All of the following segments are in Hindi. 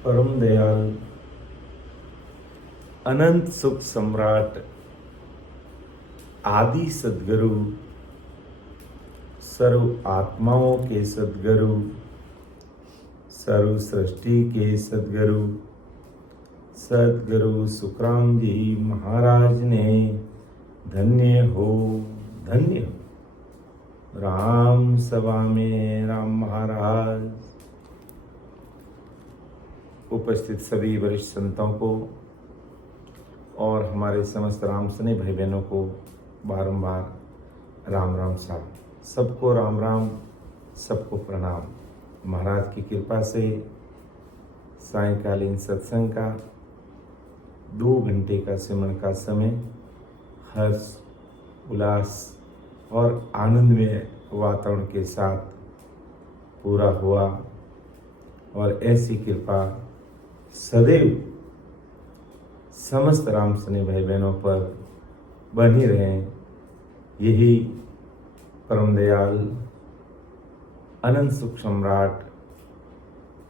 परम दयाल अनंत सुख सम्राट आदि सद्गुरु, सर्व आत्माओं के सद्गुरु, सर्व सृष्टि के सद्गुरु, सद्गुरु सुखराम जी महाराज ने धन्य हो राम सभा में राम महाराज। उपस्थित सभी वरिष्ठ संतों को और हमारे समस्त राम सने भाई बहनों को बारंबार राम राम साहब। सबको राम राम, सबको प्रणाम। महाराज की कृपा से सायंकालीन सत्संग का 2 घंटे का सिमरन का समय हर्ष, उल्लास और आनंदमय वातावरण के साथ पूरा हुआ और ऐसी कृपा सदैव समस्त राम सने भाई बहनों पर बनी रहें। यही परम दयाल अनंत सुख सम्राट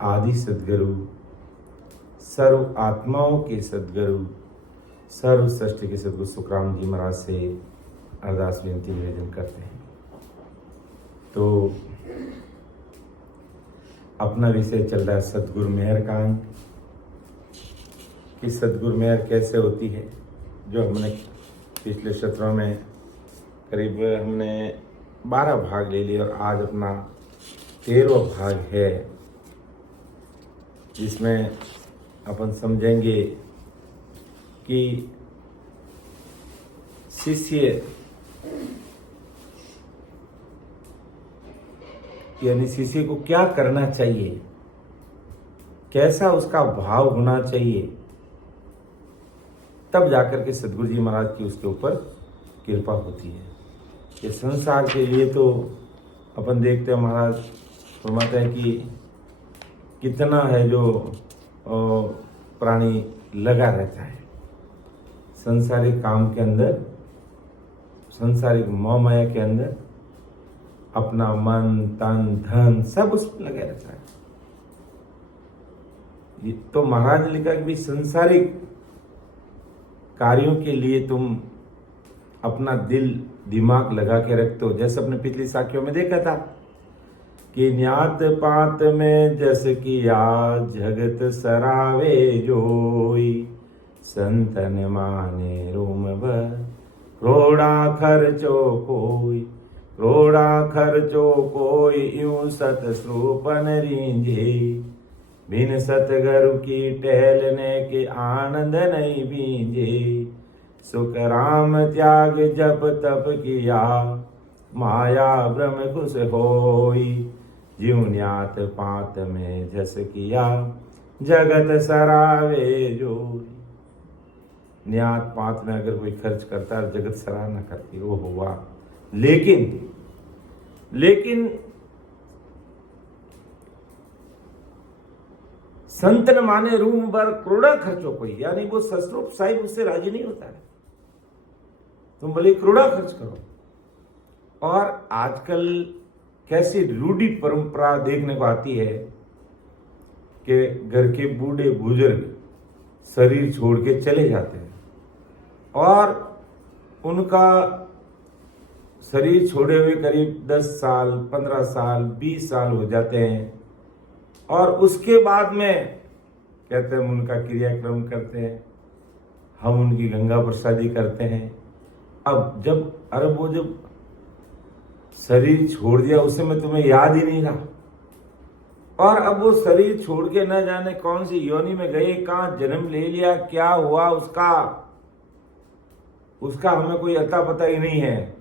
आदि सद्गुरु, सर्व आत्माओं के सद्गुरु, सर्व सृष्टि के सद्गुरु सुखराम जी महाराज से अरदास विनती निवेदन करते हैं। तो अपना विषय चल रहा है सद्गुरु मेहर कांड कि सद्गुरु मेहर कैसे होती है, जो हमने पिछले सत्रों में करीब हमने 12 भाग ले लिए और आज अपना 13वां भाग है, जिसमें अपन समझेंगे कि शिष्य यानी शिष्य को क्या करना चाहिए, कैसा उसका भाव होना चाहिए, तब जाकर के सद्गुरु जी महाराज की उसके ऊपर कृपा होती है। ये संसार के लिए तो अपन देखते हैं, महाराज फरमाते हैं कि कितना है जो प्राणी लगा रहता है संसारिक काम के अंदर, संसारिक मोह माया के अंदर, अपना मन तन धन सब उसमें लगा रहता है। ये तो महाराज ने लिखा कि भी संसारिक कार्यों के लिए तुम अपना दिल दिमाग लगा के रखते हो। जैसे अपने पिछली साखियों में देखा था कि न्यात पात में जस किया जगत सरावे जोई, संतन माने रूम भर रोड़ा खर्चो कोई, रोड़ा खर्चो कोई यूं सत श्रूपन रींझे, बिन सतगुरु की टहलने के आनंद नहीं बींझे, सुख राम त्याग जप तप किया माया भ्रम खुश होई, ज्यों न्यात पात में झस किया जगत सरावे जोई। न्यात पात में अगर कोई खर्च करता है जगत सराहना करती, वो हुआ। लेकिन संतन माने रूम पर करोड़ा खर्चो कोई, यानी वो ससरूप साहिब उससे राजी नहीं होता है। तुम भले करोड़ा खर्च करो। और आजकल कैसी रूढ़ी परंपरा देखने को आती है कि घर के बूढ़े बुजुर्ग शरीर छोड़ के चले जाते हैं और उनका शरीर छोड़े हुए करीब 10 साल 15 साल 20 साल हो जाते हैं और उसके बाद में कहते हैं हम उनका क्रियाक्रम करते हैं, हम उनकी गंगा प्रसादी करते हैं। अब जब वो जब शरीर छोड़ दिया उसे में तुम्हें याद ही नहीं रहा और अब वो शरीर छोड़ के न जाने कौन सी योनि में गए, कहाँ जन्म ले लिया, क्या हुआ उसका हमें कोई अता पता ही नहीं है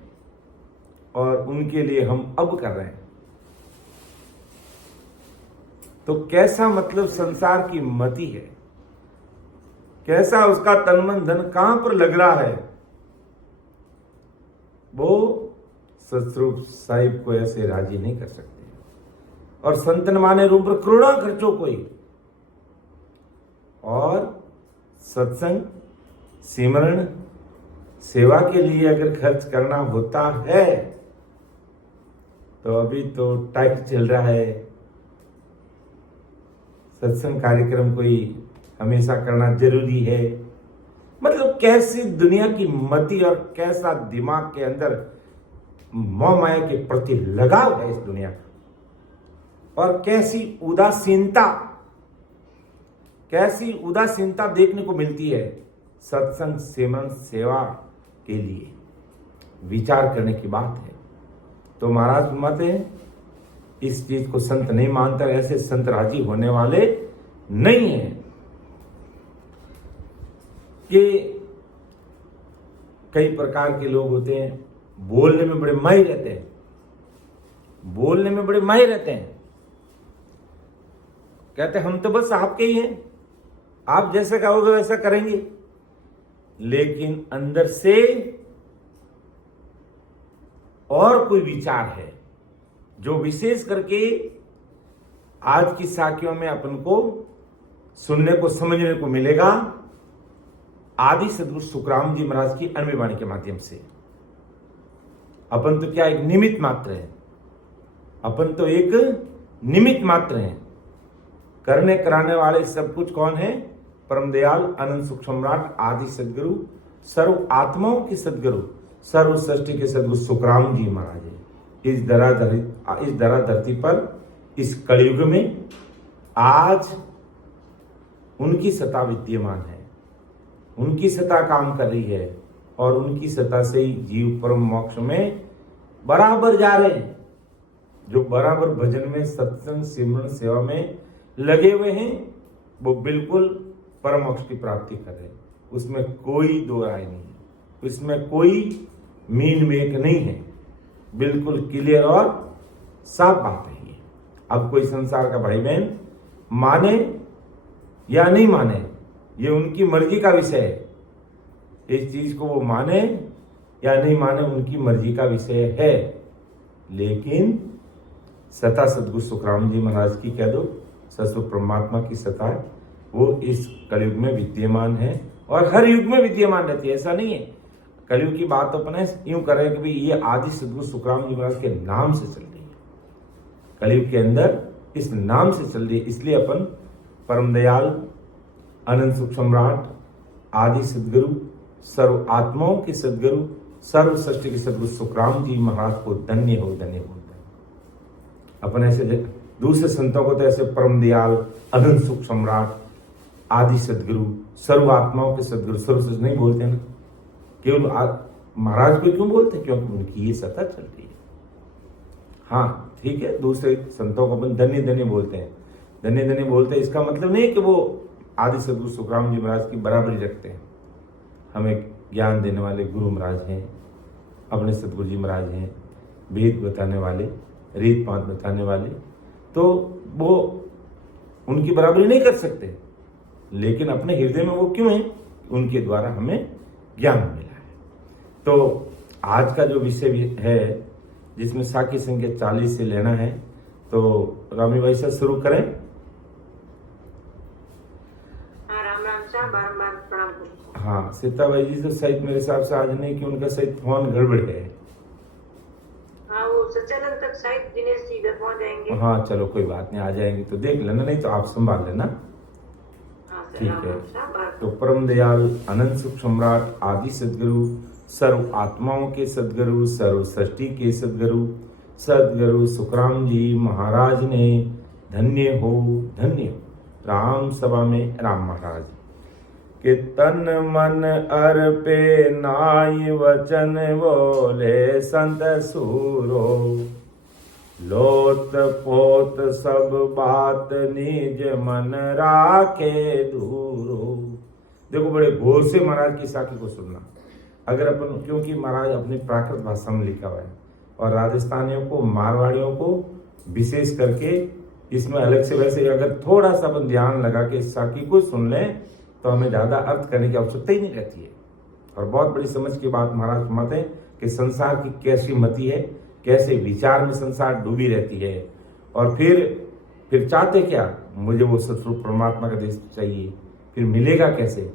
और उनके लिए हम अब कर रहे हैं। तो कैसा मतलब संसार की मति है, कैसा उसका तन मन धन कहां पर लग रहा है। वो सतरूप साहिब को ऐसे राजी नहीं कर सकते। और संतन माने रूप पर करोड़ा खर्चो कोई, और सत्संग सिमरण सेवा के लिए अगर खर्च करना होता है तो अभी तो टाइट चल रहा है, सत्संग कार्यक्रम कोई हमेशा करना जरूरी है। मतलब कैसी दुनिया की मति और कैसा दिमाग के अंदर मोह माया के प्रति लगाव है इस दुनिया का, और कैसी उदासीनता देखने को मिलती है सत्संग सिमरन सेवा के लिए। विचार करने की बात है। तो महाराज फरमाते हैं इस चीज को संत नहीं मानता, ऐसे संत राजी होने वाले नहीं है। कि कई प्रकार के लोग होते हैं, बोलने में बड़े माहिर रहते हैं, कहते हम तो बस आपके ही हैं, आप जैसा कहोगे वैसा करेंगे, लेकिन अंदर से और कोई विचार है जो विशेष करके आज की साखियों में अपन को सुनने को समझने को मिलेगा आदि सदगुरु सुखराम जी महाराज की अनमय वाणी के माध्यम से। अपन तो क्या एक निमित्त मात्र हैं। करने कराने वाले सब कुछ कौन है? परम दयाल अनंत सुख सम्राट आदि सदगुरु सर्व आत्माओं के सदगुरु सर्व सृष्टि के सदगुरु सुखराम जी महाराज है। इस धरा धरती पर इस कलयुग में आज उनकी सत्ता विद्यमान है, उनकी सत्ता काम कर रही है, और उनकी सत्ता से ही जीव परम मोक्ष में बराबर जा रहे हैं। जो बराबर भजन में सत्संग सिमरन सेवा में लगे हुए हैं वो बिल्कुल परम मोक्ष की प्राप्ति कर रहे हैं। उसमें कोई दो राय नहीं है, इसमें कोई मीन मेक नहीं है, बिल्कुल क्लियर और साफ बात है ये। अब कोई संसार का भाई बहन माने या नहीं माने, ये उनकी मर्जी का विषय है। इस चीज को वो माने या नहीं माने उनकी मर्जी का विषय है, लेकिन सत्ता सदगुरु सुखराम जी महाराज की कह दो, सतगुरु परमात्मा की सत्ता है, वो इस कलयुग में विद्यमान है और हर युग में विद्यमान रहती है। ऐसा नहीं है कलयुग की बात तो अपने यूं कर रहे हैं कि भाई ये आदि सदगुरु सुखराम जी महाराज के नाम से चल रही है, कलयुग के अंदर इस नाम से चल रही है। इसलिए अपन परम दयाल अनंत सुख सम्राट आदि सदगुरु सर्व आत्माओं के सदगुरु सर्व सृष्टि के सदगुरु सुखराम जी महाराज को धन्य हो। अपन ऐसे दूसरे संतों को तो ऐसे परम दयाल अनंत सुख सम्राट आदि सदगुरु सर्व आत्माओं के सदगुरु सर्व सृष्टि नहीं बोलते ना, केवल महाराज को क्यों बोलते? क्योंकि उनकी ये सत्ता चल रही है। हाँ ठीक है, दूसरे संतों को अपन धन्य धन्य बोलते हैं, इसका मतलब नहीं कि वो आदि सदगुरु सुखराम जी महाराज की बराबरी रखते हैं। हमें ज्ञान देने वाले गुरु महाराज हैं, अपने सदगुरु जी महाराज हैं, वेद बताने वाले, रीत पात बताने वाले, तो वो उनकी बराबरी नहीं कर सकते, लेकिन अपने हृदय में वो क्यों है? उनके द्वारा हमें ज्ञान मिला है। तो आज का जो विषय है जिसमें साखी संख्या 40 से लेना है, तो रामी भाई से शुरू करें। हाँ, सीता भाई जी तो सहित मेरे हिसाब से आज नहीं, कि उनका सहित फोन गड़बड़ है। हाँ, वो सच्चानंद तक शायद दिनेश जी घर पहुंच जाएंगे। हाँ चलो कोई बात नहीं, आ जाएंगे तो देख लेना, नहीं तो आप संभाल लेना। ठीक है। तो परम दयाल अनंत सुख सम्राट आदि सदगुरु सर्व आत्माओं के सदगुरु सर्व सृष्टि के सदगुरु सुखराम जी महाराज ने धन्य हो राम सभा में राम महाराज के तन मन अर्पे नाई वचन बोले संत सूरो लोत पोत सब बात निज मन राखे दूरो। देखो बड़े गौर से महाराज की साखी को सुनना। अगर अपन, क्योंकि महाराज अपनी प्राकृत भाषा में लिखा हुआ है और राजस्थानियों को मारवाड़ियों को विशेष करके इसमें अलग से, वैसे अगर थोड़ा सा अपन ध्यान लगा के इस साखी को सुन लें तो हमें ज्यादा अर्थ करने की आवश्यकता ही नहीं रहती है। और बहुत बड़ी समझ की बात महाराज फरमाते हैं कि संसार की कैसी मति है, कैसे विचार में संसार डूबी रहती है, और फिर चाहते क्या, मुझे वो सतस्वरूप परमात्मा का देश चाहिए, फिर मिलेगा कैसे?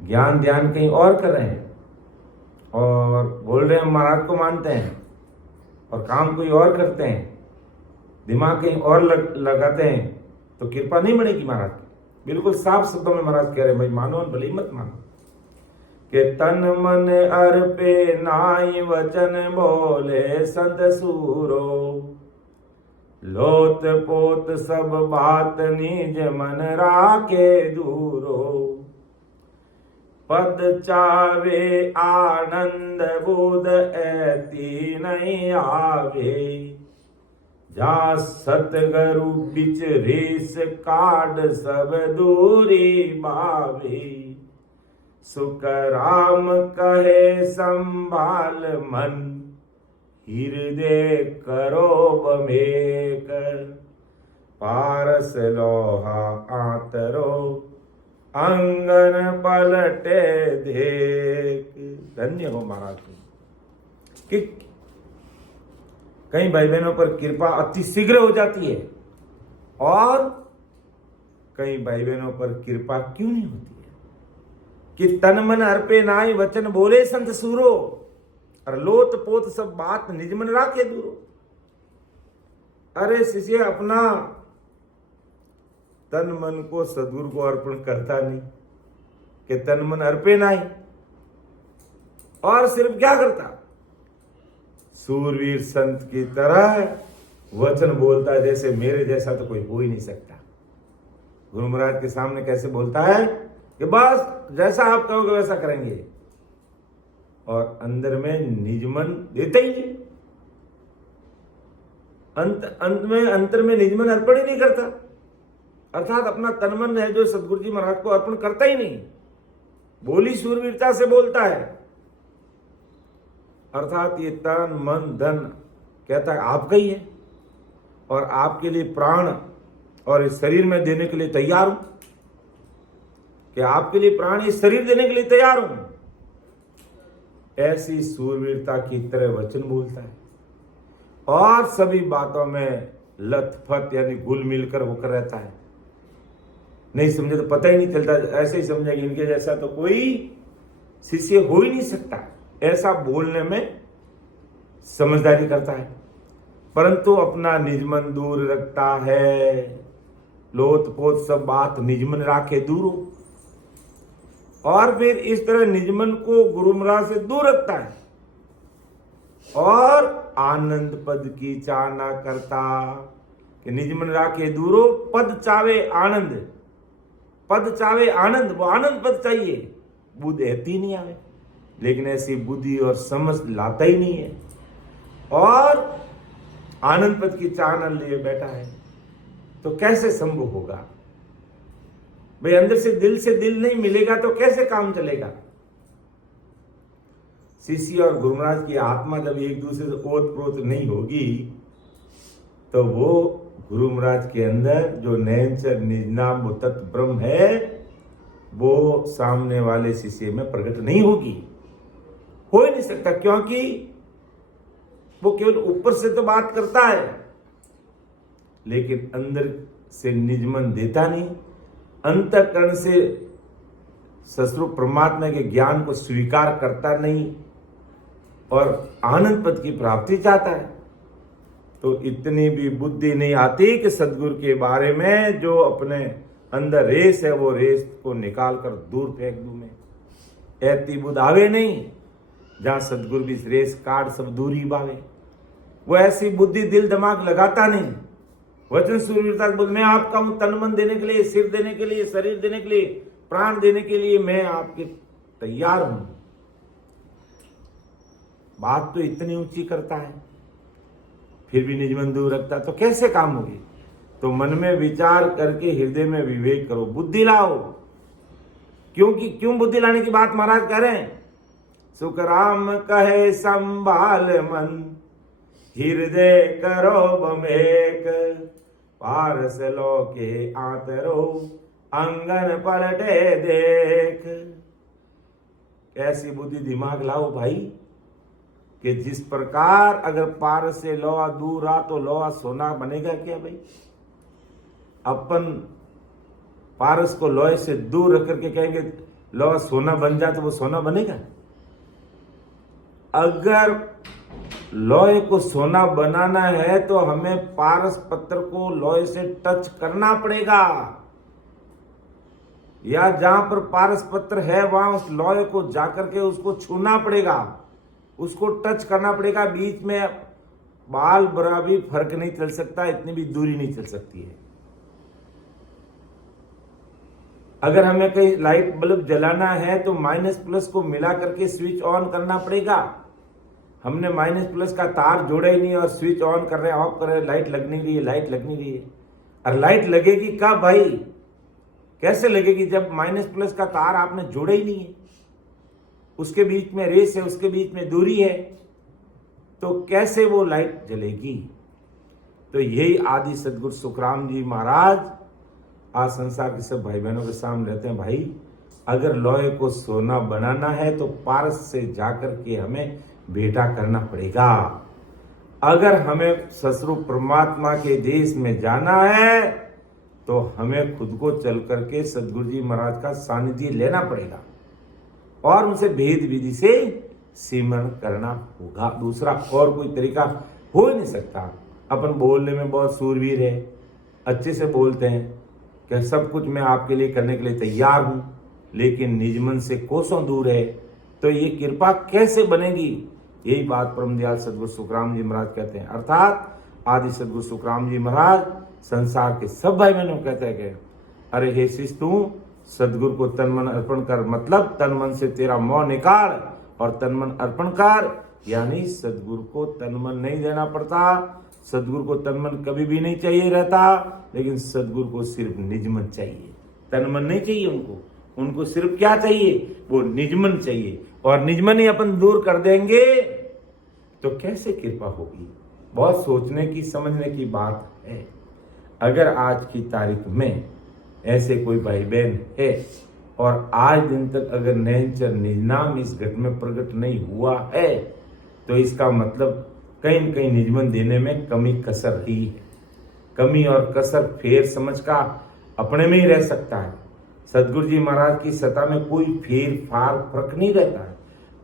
ज्ञान ध्यान कहीं और कर रहे हैं और बोल रहे हैं हम महाराज को मानते हैं, और काम कोई और करते हैं, दिमाग कहीं और लगाते हैं, तो कृपा नहीं बढ़ेगी महाराज की। बिल्कुल साफ शब्दों में महाराज कह रहे हैं, भाई मानो और भले ही मत मानो, कि तन मन अर्पे नाई वचन बोले संत सूरो, लोत पोत सब बात निज मन राखे दूरो, पद चावे आनंद बुध ऐती नहीं आवे, जा सतगरु बिच रेस काड सब दूरी बावे, सुख राम कहे संभाल मन हृदय करो बमेक, पारस लोहा आतरो अंगन पलटे देख। धन्य हो महाराज कि कई भाई बहनों पर कृपा अति शीघ्र हो जाती है और कई भाई बहनों पर कृपा क्यों नहीं होती है, कि तन मन अर्पे नाई वचन बोले संत सूरो, और लोत पोत सब बात निज मन राखे दूरो। अरे शिष्य अपना तन मन को सदगुरु को अर्पण करता नहीं, कि तन मन अर्पे नाई, और सिर्फ क्या करता, सूरवीर संत की तरह वचन बोलता है जैसे मेरे जैसा तो कोई हो ही नहीं सकता। गुरु महाराज के सामने कैसे बोलता है कि बस जैसा आप कहोगे वैसा करेंगे, और अंदर में निज मन देता ही नहीं, अंतर में निज मन अर्पण ही नहीं करता, अर्थात अपना तन मन है जो सदगुरु जी महाराज को अर्पण करता ही नहीं, बोली शूरवीरता से बोलता है, अर्थात ये तन मन धन कहता है आपका ही है, और आपके लिए प्राण और इस शरीर में देने के लिए तैयार हूं, कि आपके लिए प्राण इस शरीर देने के लिए तैयार हूं। ऐसी सूरवीरता की तरह वचन बोलता है, और सभी बातों में लथपथ यानी घुल मिलकर होकर रहता है। नहीं समझे तो पता ही नहीं चलता, ऐसे ही समझेगा इनके जैसा तो कोई शिष्य हो ही नहीं सकता, ऐसा बोलने में समझदारी करता है, परंतु अपना निजमन दूर रखता है। लोत पोत सब बात निजमन राखे दूर, और फिर इस तरह निजमन को गुरु महाराज से दूर रखता है, और आनंद पद की चाहना करता, कि निजमन राखे दूरो पद चावे आनंद, पद चावे आनंद, वो आनंद पद चाहिए, बुद्ध ऐती नहीं आवे, लेकिन ऐसी बुद्धि और समझ लाता ही नहीं है, और आनंद पद की चाहना लिए बैठा है, तो कैसे संभव होगा भाई? अंदर से दिल नहीं मिलेगा तो कैसे काम चलेगा? शिष्य और गुरु महाराज की आत्मा जब एक दूसरे से ओत-प्रोत नहीं होगी, तो वो गुरु महाराज के अंदर जो नैनचर निजनाम वो तत्व ब्रह्म है, वो सामने वाले शिष्य में प्रकट नहीं होगी, हो ही नहीं सकता, क्योंकि वो केवल ऊपर से तो बात करता है, लेकिन अंदर से निजमन देता नहीं, अंतःकरण से सस्वरूप परमात्मा के ज्ञान को स्वीकार करता नहीं, और आनंद पद की प्राप्ति चाहता है। तो इतनी भी बुद्धि नहीं आती कि सदगुरु के बारे में जो अपने अंदर रेस है वो रेस को निकाल कर दूर फेंक दूं मैं, ऐती बुद्ध आवे नहीं, जहां सदगुरु भी रेस काट सब दूरी बावे। वो ऐसी बुद्धि दिल दिमाग लगाता नहीं, वचन सूरवीरता बोल, मैं आपका हूं, तन मन देने के लिए, सिर देने के लिए, शरीर देने के लिए, प्राण देने के लिए मैं आपके तैयार हूं। बात तो इतनी ऊंची करता है, फिर भी निजमन दूर रखता, तो कैसे काम होगी? तो मन में विचार करके हृदय में विवेक करो, बुद्धि लाओ। क्यों बुद्धि लाने की बात महाराज कह रहे हैं? सुख राम कहे संभाल मन हृदय करो बमेक, पारस लो के आतरो अंगन पलटे देख। ऐसी बुद्धि दिमाग लाओ भाई, कि जिस प्रकार अगर पारस से लोहा दूर आ तो लोहा सोना बनेगा क्या भाई? अपन पारस को लोहे से दूर रख करके कहेंगे लोहा सोना बन जाए तो वो सोना बनेगा? अगर लोहे को सोना बनाना है तो हमें पारस पत्थर को लोहे से टच करना पड़ेगा, या जहां पर पारस पत्थर है वहां उस लोहे को जाकर के उसको छूना पड़ेगा, उसको टच करना पड़ेगा। बीच में बाल बरा भी फर्क नहीं चल सकता, इतनी भी दूरी नहीं चल सकती है। अगर हमें कहीं लाइट बल्ब जलाना है तो माइनस प्लस को मिला करके स्विच ऑन करना पड़ेगा। हमने माइनस प्लस का तार जोड़ा ही नहीं और स्विच ऑन कर रहे हैं, ऑफ कर रहे हैं, लाइट लग नहीं रही है, लाइट लग नहीं रही है। और लाइट लगेगी कब भाई? कैसे लगेगी? जब माइनस प्लस का तार आपने जोड़ा ही नहीं है, उसके बीच में रेस है, उसके बीच में दूरी है, तो कैसे वो लाइट जलेगी? तो यही आदि सदगुरु सुखराम जी महाराज आज संसार के सब भाई बहनों के सामने रहते हैं। भाई अगर लोहे को सोना बनाना है तो पारस से जाकर के हमें बेटा करना पड़ेगा। अगर हमें ससुर परमात्मा के देश में जाना है तो हमें खुद को चल करके सदगुरु जी महाराज का सानिध्य लेना पड़ेगा और उनसे भेद विधि से सिमरण करना होगा। दूसरा और कोई तरीका हो ही नहीं सकता। अपन बोलने में बहुत सूरवीर है, अच्छे से बोलते हैं कि सब कुछ मैं आपके लिए करने के लिए तैयार हूं, लेकिन निज मन से कोसों दूर है, तो ये कृपा कैसे बनेगी? यही बात परम दयाल सदगुरु सुखराम जी महाराज कहते हैं। अर्थात आदि सदगुरु सुखराम जी महाराज संसार के सब भाई बहनों कहते हैं कि अरे हे शिष्य, तू सदगुरु को तन मन अर्पण कर, मतलब तन मन से तेरा मोह निकाल और तन मन अर्पण कर। यानी सदगुरु को तन मन नहीं देना पड़ता, सदगुरु को तन मन कभी भी नहीं चाहिए रहता, लेकिन सदगुरु को सिर्फ निज मन चाहिए, तन मन नहीं चाहिए उनको सिर्फ क्या चाहिए? वो निजमन चाहिए। और निजमन ही अपन दूर कर देंगे तो कैसे कृपा होगी? बहुत सोचने की समझने की बात है। अगर आज की तारीख में ऐसे कोई भाई बहन है और आज दिन तक अगर नैनचर निज नाम इस घट में प्रकट नहीं हुआ है, तो इसका मतलब कहीं न कहीं निजमन देने में कमी कसर रही है। कमी और कसर फेर समझ का अपने में ही रह सकता है। सदगुरु जी महाराज की सत्ता में कोई फेर फार फर्क नहीं रहता है।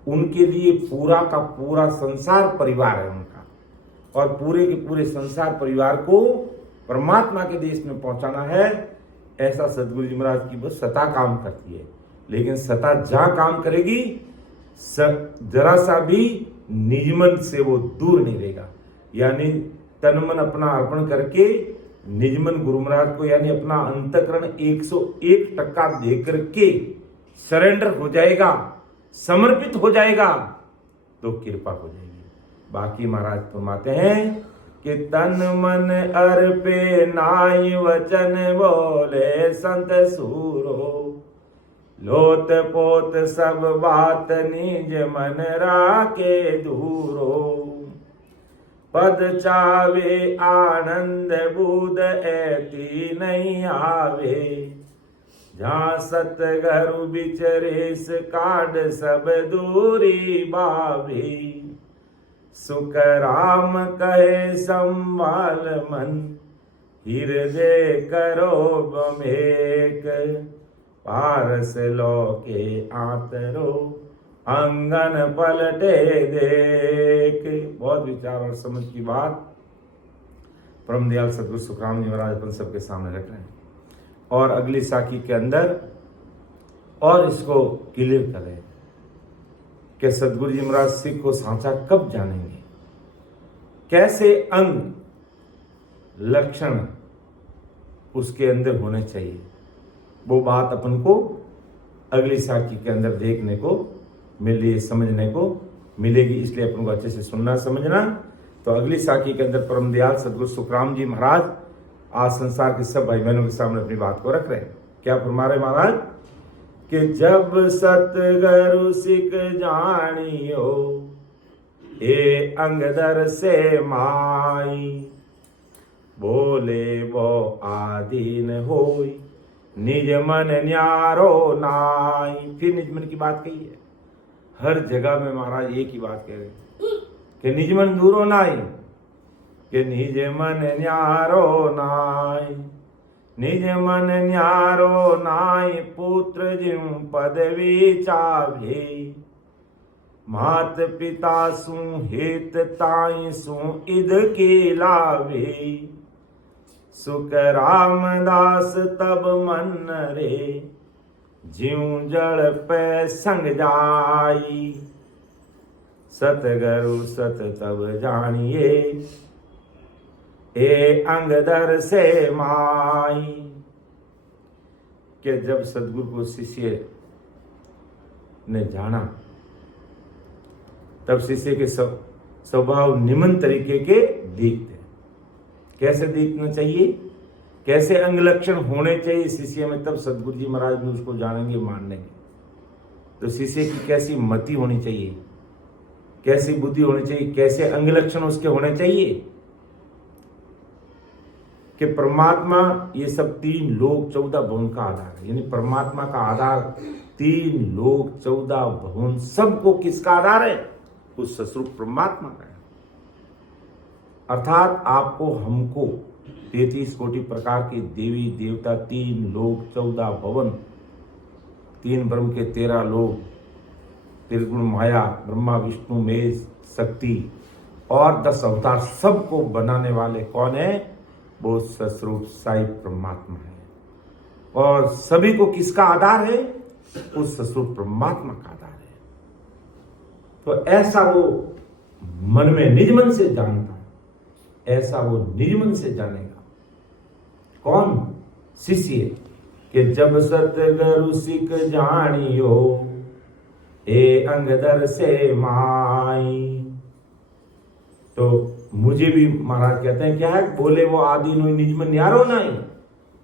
उनके लिए पूरा का पूरा संसार परिवार है उनका, और पूरे के पूरे संसार परिवार को परमात्मा के देश में पहुंचाना है। ऐसा सदगुरु जी महाराज की बस सत्ता काम करती है। लेकिन सत्ता जहां काम करेगी जरा सा भी निजमन से वो दूर नहीं रहेगा। यानी तन मन अपना अर्पण करके निजमन गुरु महाराज को, यानी अपना अंतकरण 101% देकर के सरेंडर हो जाएगा, समर्पित हो जाएगा, तो कृपा हो जाएगी। बाकी महाराज फरमाते हैं कि तन मन अर्पे नाई वचन बोले संत सूरो, लोत पोत सब बात निज मन राखे दूरो, पद चावे आनंद बूद ऐती नहीं आवे, जहाँ सतगरु बिचरेस काड सब दूरी बावी, सुख राम कहे संभाल मन हृदय करो बमेक, पारस लोके आतरो अंगन पलटे देख। बहुत विचार और समझ की बात परम दयाल सदगुरु सुखराम जी महाराज अपन सबके सामने रख रहे हैं, और अगली साखी के अंदर और इसको क्लियर कर रहे हैं कि सदगुरु जी महाराज सिख को सांचा कब जानेंगे, कैसे अंग लक्षण उसके अंदर होने चाहिए। वो बात अपन को अगली साखी के अंदर देखने को मिल रही है, समझने को मिलेगी। इसलिए अपन को अच्छे से सुनना समझना। तो अगली साखी के अंदर परम दयाल सदगुरु सुखराम जी महाराज आज संसार के सब भाई बहनों के सामने अपनी बात को रख रहे हैं। क्या फरमा रहे महाराज कि जब सतगुरु सिख जानियो ए अंगदर से माई, बोले वो आधीन होई निज मन न्यारो नाई। फिर निज मन की बात कही है। हर जगह में महाराज एक ही बात कह रहे हैं कि निज मन दूरो नाई, कि निज मन न्यारो नाई, निज मन न्यारो नाई, पुत्र जिम पदवी चाभे, मात पिता सु हेत ताई सु इद के लावे, सुख रामदास तब मन रे, ज्यों जड़ पे संग जाई, सतगुरु सत तब जानिए, ए अंगदर से माई। कि जब सदगुरु को शिष्य ने जाना तब शिष्य के स्वभाव निम्न तरीके के दिखते। कैसे दिखना चाहिए, कैसे अंग लक्षण होने चाहिए शिष्य में, तब सदगुरु जी महाराज ने उसको जानेंगे, मानेंगे। तो शिष्य की कैसी मति होनी चाहिए, कैसी बुद्धि होनी चाहिए, कैसे अंग लक्षण उसके होने चाहिए कि परमात्मा ये सब 3 लोक 14 भुवन का आधार है। यानी परमात्मा का आधार 3 लोक 14 भुवन सबको किसका आधार है? उस सस्वरूप परमात्मा का है। अर्थात आपको हमको 33 कोटि प्रकार के देवी देवता, 3 लोक 14 भुवन, 3 ब्रह्म के 13 लोक, त्रिगुण माया, ब्रह्मा विष्णु महेश शक्ति और 10 अवतार, सबको बनाने वाले कौन है? वो सस्वरूप साई परमात्मा है। और सभी को किसका आधार है? उस सस्वरूप परमात्मा का आधार है। तो ऐसा वो मन में निज मन से जानता है, ऐसा वो निज मन से जानेगा। कौन? शिष्य। कि जब सतगुरु सिख जानियो, ए अंगदर से माई। तो मुझे भी महाराज कहते हैं, क्या है? बोले वो आदि नो निज मन न्यारो नहीं।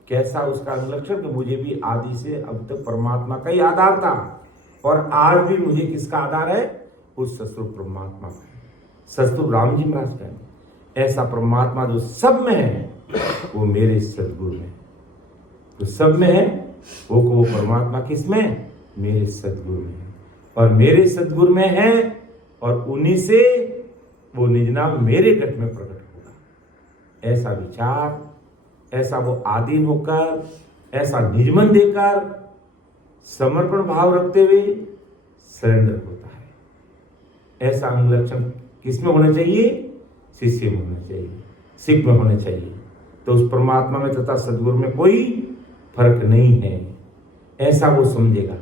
कैसा उसका लक्षण? कि मुझे भी आदि से अब तक परमात्मा का ही आधार था, और आज भी मुझे किसका आधार है? उस सस्वरूप परमात्मा का। सस्वरूप राम जी महाराज कहते ऐसा परमात्मा जो सब में है, वो मेरे सदगुरु में। तो सब में है वो परमात्मा किस में? मेरे सदगुरु में। और मेरे सदगुरु में है, और उन्हीं से वो निज नाम मेरे घट में प्रकट होगा। ऐसा विचार, ऐसा वो आदि होकर, ऐसा निजमन देकर, समर्पण भाव रखते हुए सरेंडर होता है। ऐसा अंग लक्षण किसमें होना चाहिए? शिष्य में होना चाहिए, सिख में होना चाहिए। तो उस परमात्मा में तथा सदगुरु में कोई फर्क नहीं है, ऐसा वो समझेगा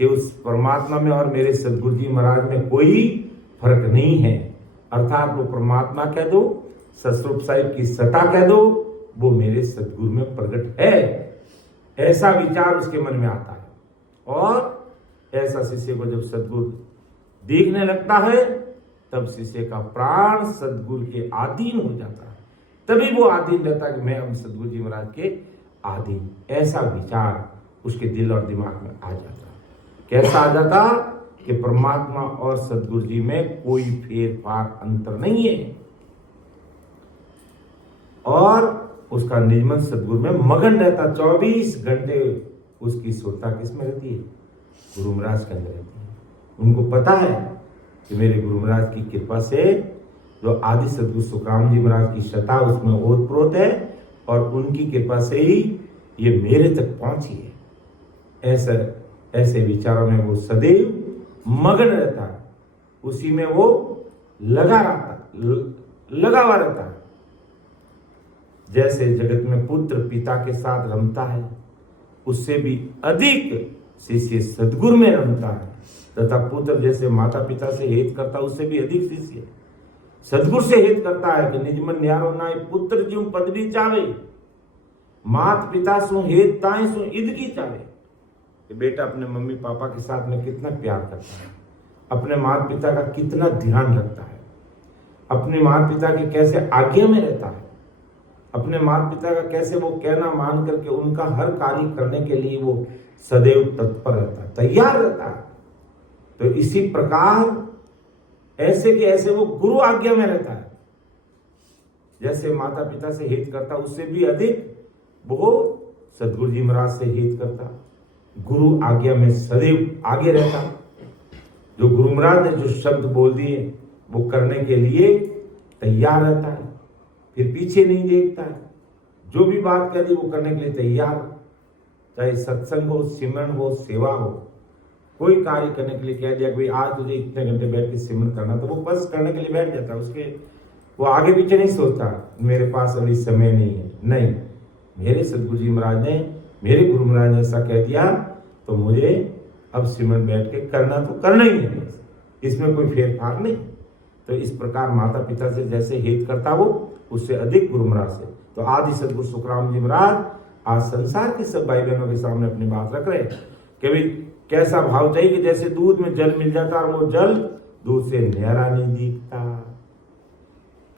कि उस परमात्मा में और मेरे सदगुरु जी महाराज में कोई फर्क नहीं है। अर्थात वो परमात्मा कह दो, सस्वरूप साहिब की सत्ता कह दो, वो मेरे सदगुरु में प्रकट है। ऐसा विचार उसके मन में आता है। और ऐसा शिष्य को जब सदगुरु देखने लगता है, तब शिष्य का प्राण सदगुरु के अधीन हो जाता है। तभी वो अधीन रहता है कि मैं अब सदगुरु जी महाराज के अधीन। ऐसा विचार उसके दिल और दिमाग में आ जाता। कैसा आ जाता? कि परमात्मा और सदगुरु जी में कोई फेरफार अंतर नहीं है, और उसका निजमन सदगुरु में मगन रहता। 24 घंटे उसकी सुरता किसमें रहती है? गुरु महाराज के अंदर रहती है। उनको पता है कि मेरे गुरु महाराज की कृपा से जो आदि सदगुरु सुखराम जी महाराज की सत्ता उसमें ओतप्रोत है, और उनकी कृपा से ही ये मेरे तक पहुंची है। ऐसे विचारों में वो सदैव मगन रहता है, उसी में वो लगा हुआ रहता है। जैसे जगत में पुत्र पिता के साथ रमता है, उससे भी अधिक शिष्य सदगुरु में रमता है, तथा पुत्र जैसे माता पिता से हेत करता है, उससे भी अधिक शिष्य सदगुरु से हेत करता है। कि निज मन न्यारो नाय, पुत्र ज्यों पदवी चावे, मात पिता सु हेत ताए सु इद की चावे। कि बेटा अपने मम्मी पापा के साथ में कितना प्यार करता है, अपने माता पिता का कितना ध्यान रखता है, अपने माता पिता के कैसे आज्ञा में रहता है, अपने माता पिता का कैसे वो कहना मान करके उनका हर कार्य करने के लिए वो सदैव तत्पर रहता है, तैयार रहता है। तो इसी प्रकार ऐसे के ऐसे वो गुरु आज्ञा में रहता है। जैसे माता पिता से हित करता, उससे भी अधिक वो सदगुरु जी महाराज से हित करता, गुरु आज्ञा में सदैव आगे रहता। जो गुरु महाराज ने जो शब्द बोल दिए वो करने के लिए तैयार रहता है, फिर पीछे नहीं देखता है। जो भी बात कह दी वो करने के लिए तैयार, चाहे सत्संग हो, सिमरन हो, सेवा हो, कोई कार्य करने के लिए कह दिया कि भाई आज तुझे इतने घंटे बैठ के सिमरन करना, तो वो बस करने के लिए बैठ जाता, उसके वो आगे पीछे नहीं सोचता मेरे पास अभी समय नहीं है। नहीं, मेरे सदगुरु जी महाराज ने, मेरे गुरु महाराज ने ऐसा कह दिया तो मुझे अब सिमरन बैठ के करना तो करना ही है, इसमें कोई फेरफार नहीं। तो इस प्रकार माता पिता से जैसे हित करता वो, उससे अधिक गुरु महाराज से। तो आदि सदगुरु सुखराम जी महाराज आज संसार के सब भाई बहनों के सामने अपनी बात रख रहे हैं कि भाई कैसा भाव चाहिए कि जैसे दूध में जल मिल जाता और वो जल दूध से न्यारा नहीं दिखता।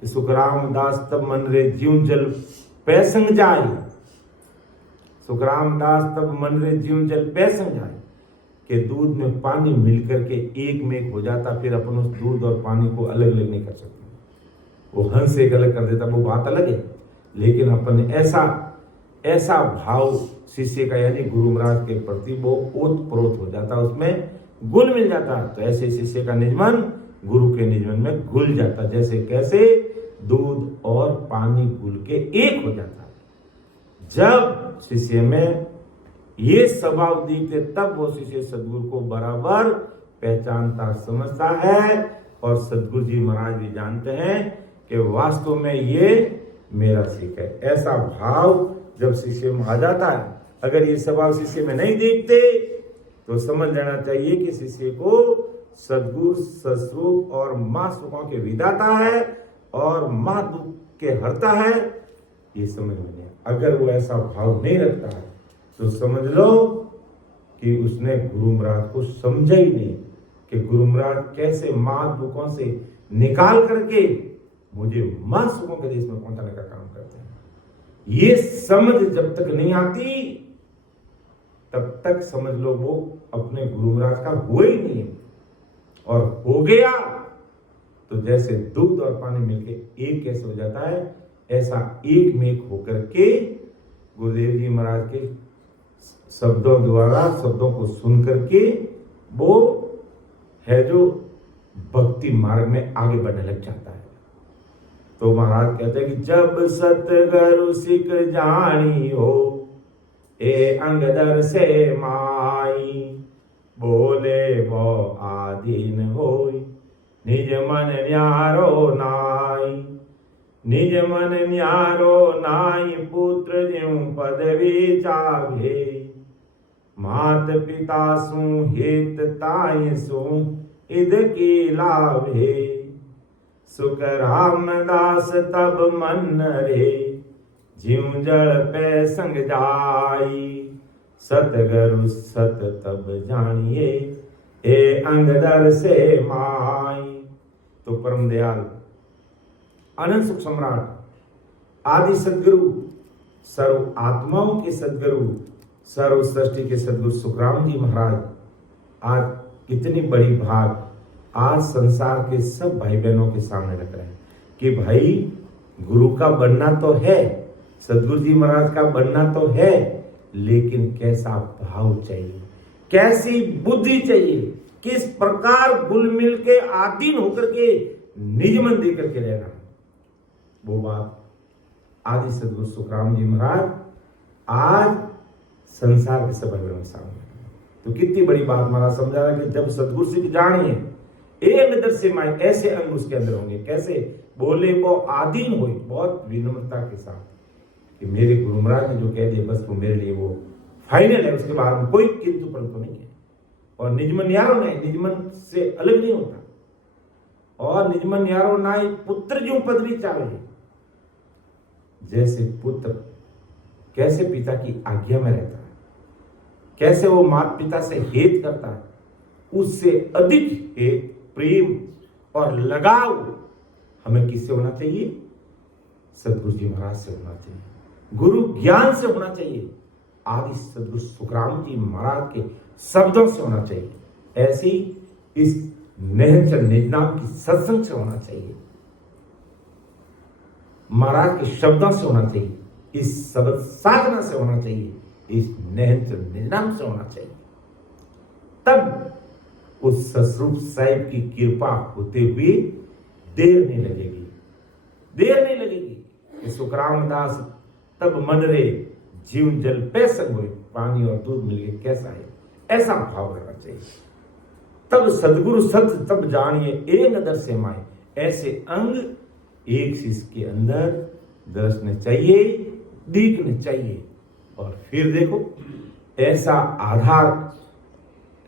सुखराम दास तब मन रे जीव जल पैसंग जाए, सुखराम दास तब मन रे जीव जल पैसंग जाए, कि दूध में पानी मिलकर के एक में एक हो जाता, फिर अपन उस दूध और पानी को अलग अलग नहीं कर सकते। वो हंस एक अलग कर देता, वो बात अलग है, लेकिन अपन ऐसा भाव शिष्य का यानी गुरु महाराज के प्रति वो ओतप्रोत हो जाता, उसमें घुल मिल जाता। तो ऐसे शिष्य का निजमन गुरु के निजमन में घुल जाता, जैसे कैसे दूध और पानी घुल के एक हो जाता। जब शिष्य में ये स्वभाव दिखते तब वो शिष्य सदगुरु को बराबर पहचानता, समझता है, और सदगुरु जी महाराज भी जानते हैं कि वास्तव में ये मेरा सिख है। ऐसा भाव जब शिष्य में आ जाता है, अगर ये स्वभाव शिष्य में नहीं दिखते तो समझ लेना चाहिए कि शिष्य को सदगुरु सस्वरूप और मां सुखों के विदाता है और मां दुख के हरता है, ये समझ में नहीं। अगर वो ऐसा भाव नहीं रखता है तो समझ लो कि उसने गुरु महाराज को समझा ही नहीं कि गुरु महाराज कैसे मां दुखों से निकाल करके मुझे मां सुखों के देश में पहुंचाने का काम करते हैं। ये समझ जब तक नहीं आती तब तक समझ लो वो अपने गुरु महाराज का हुआ ही नहीं है, और हो गया तो जैसे दूध और पानी मिलके एक कैसे हो जाता है, ऐसा एक में एक होकर के गुरुदेव जी महाराज के शब्दों द्वारा, शब्दों को सुन करके वो है जो भक्ति मार्ग में आगे बढ़ने लग जाता है। तो महाराज कहते हैं कि जब सतगुरु सिख जानी हो ए अंगदर से माई, बोले वो आधीन होई निज मन न्यारो नाई, निज मन न्यारो नाई पुत्र ज्यों पदवी चाहे, मात पिता सु हित ताई सु इद की लाभे, सुख रामदास तब मन रे ज्यों जल पे संग जाई, सतगुरु सत तब जानिए ए अंगदर से माई। तो परम दयाल अनंत सुख सम्राट आदि सदगुरु, सर्व आत्माओं के सदगुरु, सर्व सृष्टि के सदगुरु सुखराम जी महाराज आज कितनी बड़ी बात आज संसार के सब भाई बहनों के सामने रख रहे हैं कि भाई गुरु का बनना तो है, सदगुरु जी महाराज का बनना तो है, लेकिन कैसा भाव चाहिए, कैसी बुद्धि चाहिए, किस प्रकार घुल मिल के आधीन होकर के निज मन दे करके रहना। वो बात आदि सदगुरु सुखराम जी महाराज आज संसार के सब भाई बहनों के सामने। तो कितनी बड़ी बात महाराज समझा रहा है कि जब सदगुरु सिख जानिए एक नजर से माई, ऐसे अंग उसके अंदर होंगे। कैसे बोले वो आधीन हुई, बहुत विनम्रता के साथ कि मेरे गुरु महाराज ने जो कह दिया बस वो मेरे लिए वो फाइनल है, उसके बाद में कोई किंतु परंतु नहीं है। और निजमन यारो नहीं, निजमन से अलग नहीं होता। और निजमन यारो नाई पुत्र जो पदवी चाहे, जैसे पुत्र कैसे पिता की आज्ञा में रहता है, कैसे वो माता पिता से हेत करता है, उससे अधिक हेत, प्रेम और लगाव हमें किससे होना चाहिए? सदगुरु जी महाराज से होना चाहिए, गुरु ज्ञान से होना चाहिए, आदि सदगुरु सुखराम जी महाराज के शब्दों से होना चाहिए। ऐसी इस निहंचल निजनाम की सत्संग से होना चाहिए, महाराज के शब्दों से होना चाहिए, इस शब्द साधना से होना चाहिए, इस निहंचल निजनाम से होना चाहिए। तब उस ससरूप साहिब की कृपा होते हुए देर नहीं लगेगी, देर नहीं लगेगी कि सुखराम दास तब मन रे जीव जल पे संग हुए, पानी और दूध मिल गए कैसा है, ऐसा भाव करना चाहिए। तब सदगुरु सत्य तब जानिए एक दर्शे माए। ऐसे अंग एक शिष्य के अंदर दर्शने चाहिए, दिखने चाहिए। और फिर देखो ऐसा आधार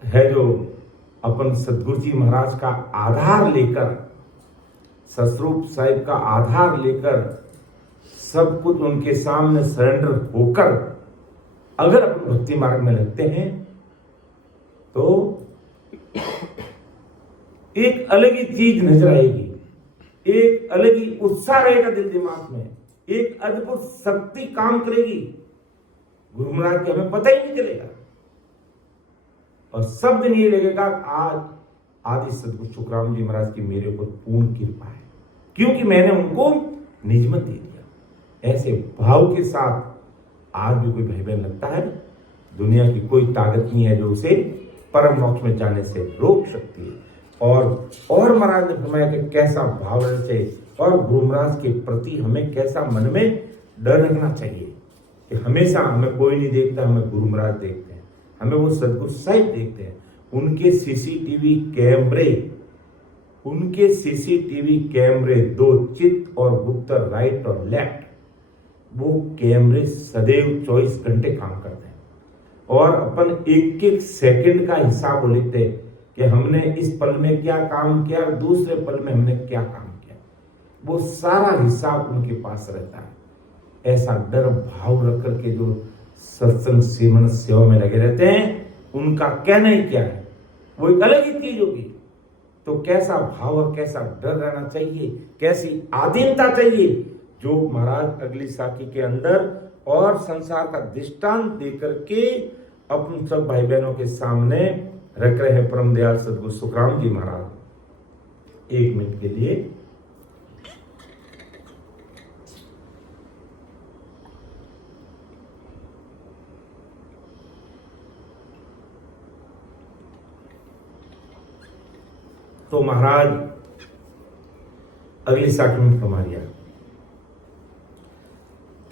है जो अपन सदगुरु जी महाराज का आधार लेकर, ससरूप साहिब का आधार लेकर, सब कुछ उनके सामने सरेंडर होकर अगर अपन भक्ति मार्ग में लगते हैं तो एक अलग ही चीज नजर आएगी, एक अलग ही उत्साह रहेगा दिल दिमाग में, एक अद्भुत शक्ति काम करेगी। गुरु महाराज के हमें पता ही नहीं चलेगा और सब दिन ये लगेगा आज आदि सदगुरु सुखराम जी महाराज की मेरे ऊपर पूर्ण कृपा है, क्योंकि मैंने उनको निजमत दे दिया। ऐसे भाव के साथ आज भी कोई भाई बहन लगता है, दुनिया की कोई ताकत नहीं है जो उसे परम मोक्ष में जाने से रोक सकती है। और महाराज ने फरमाया कि कैसा भाव रहना चाहिए और गुरु महाराज के प्रति हमें कैसा मन में डर रखना चाहिए कि हमेशा हमें कोई नहीं देखता, हमें गुरु महाराज देखते हैं, हमें वो सदगुरु साहिब देखते हैं। उनके सीसीटीवी कैमरे 2 चित्त और गुप्त राइट और लेफ्ट, वो कैमरे सदैव 24 घंटे काम करते हैं और अपन एक एक सेकंड का हिसाब लेते हैं कि हमने इस पल में क्या काम किया और दूसरे पल में हमने क्या काम किया। वो सारा हिसाब उनके पास रहता है। ऐसा डर भाव रख करके जो सत्संग सेवन सेवा में लगे रहते हैं, उनका कहना ही क्या है, वो एक अलग ही चीज होगी। तो कैसा भाव और कैसा डर रहना चाहिए, कैसी आधीनता चाहिए, जो महाराज अगली साखी के अंदर और संसार का दृष्टांत देकर के अपन सब भाई बहनों के सामने रख रहे हैं परम दयाल सदगुरु सुखराम जी महाराज। 1 मिनट के लिए तो महाराज अगली साखी में फरमा दिया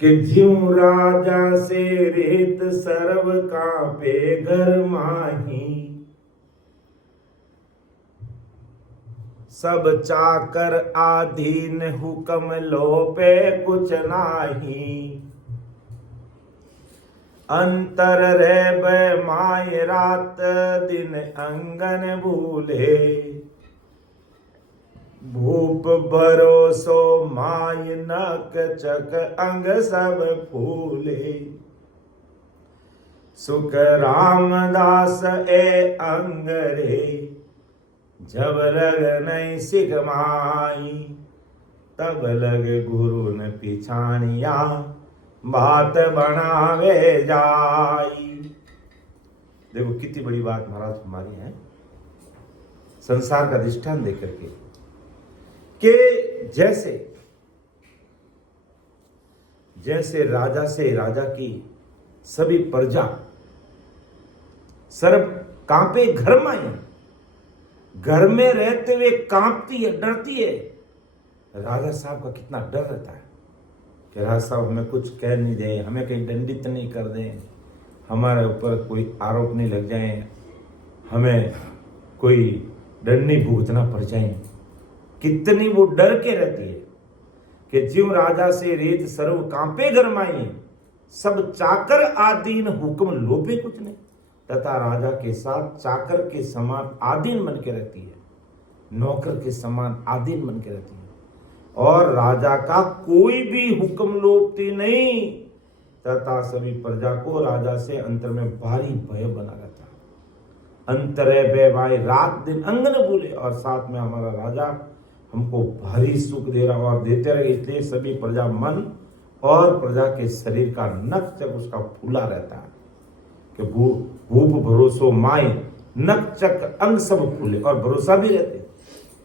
कि ज्यों राजा से रेत सर्व कांपे घर माही, सब चाकर आधीन हुक्म लोपे कुछ नाही। अंतर रह माय रात दिन अंगन भूले, भूप भरोसो माय नक चक अंग सब फूले। सुख रामदास ए अंगरे, जब लग नहीं सिख माई, तब लग गुरु न पिछानिया, बात बनावे जाई। देखो कितनी बड़ी बात महाराज हमारी है, संसार का दृष्टांत देकर के कि जैसे राजा से राजा की सभी प्रजा सर्व कांपे घर माई, घर में रहते हुए कांपती है, डरती है। राजा साहब का कितना डर रहता है कि राजा साहब हमें कुछ कह नहीं दे, हमें कहीं दंडित नहीं कर दें, हमारे ऊपर कोई आरोप नहीं लग जाए, हमें कोई दंड नहीं भुगतना पड़ जाए। कितनी वो डर के रहती है कि ज्यों राजा से रेत सर्व कांपे घर माई, सब चाकर आधीन हुक्म लोपे कुछ नहीं। तथा राजा के साथ चाकर के समान आधीन बन के रहती है, नौकर के समान आधीन बन के रहती है और राजा का कोई भी हुक्म लोपती नहीं। तथा सभी प्रजा को राजा से अंतर में भारी भय बना रहता है। अंतरे भय रात दिन अंगन भूले, और साथ में हमारा राजा हमको भारी सुख दे रहा और देते रहे, इसलिए सभी प्रजा मन और प्रजा के शरीर का नख चक उसका फूला रहता है कि भूप भरोसो माई, नख चक अंग सब फूले। और भरोसा भी रहते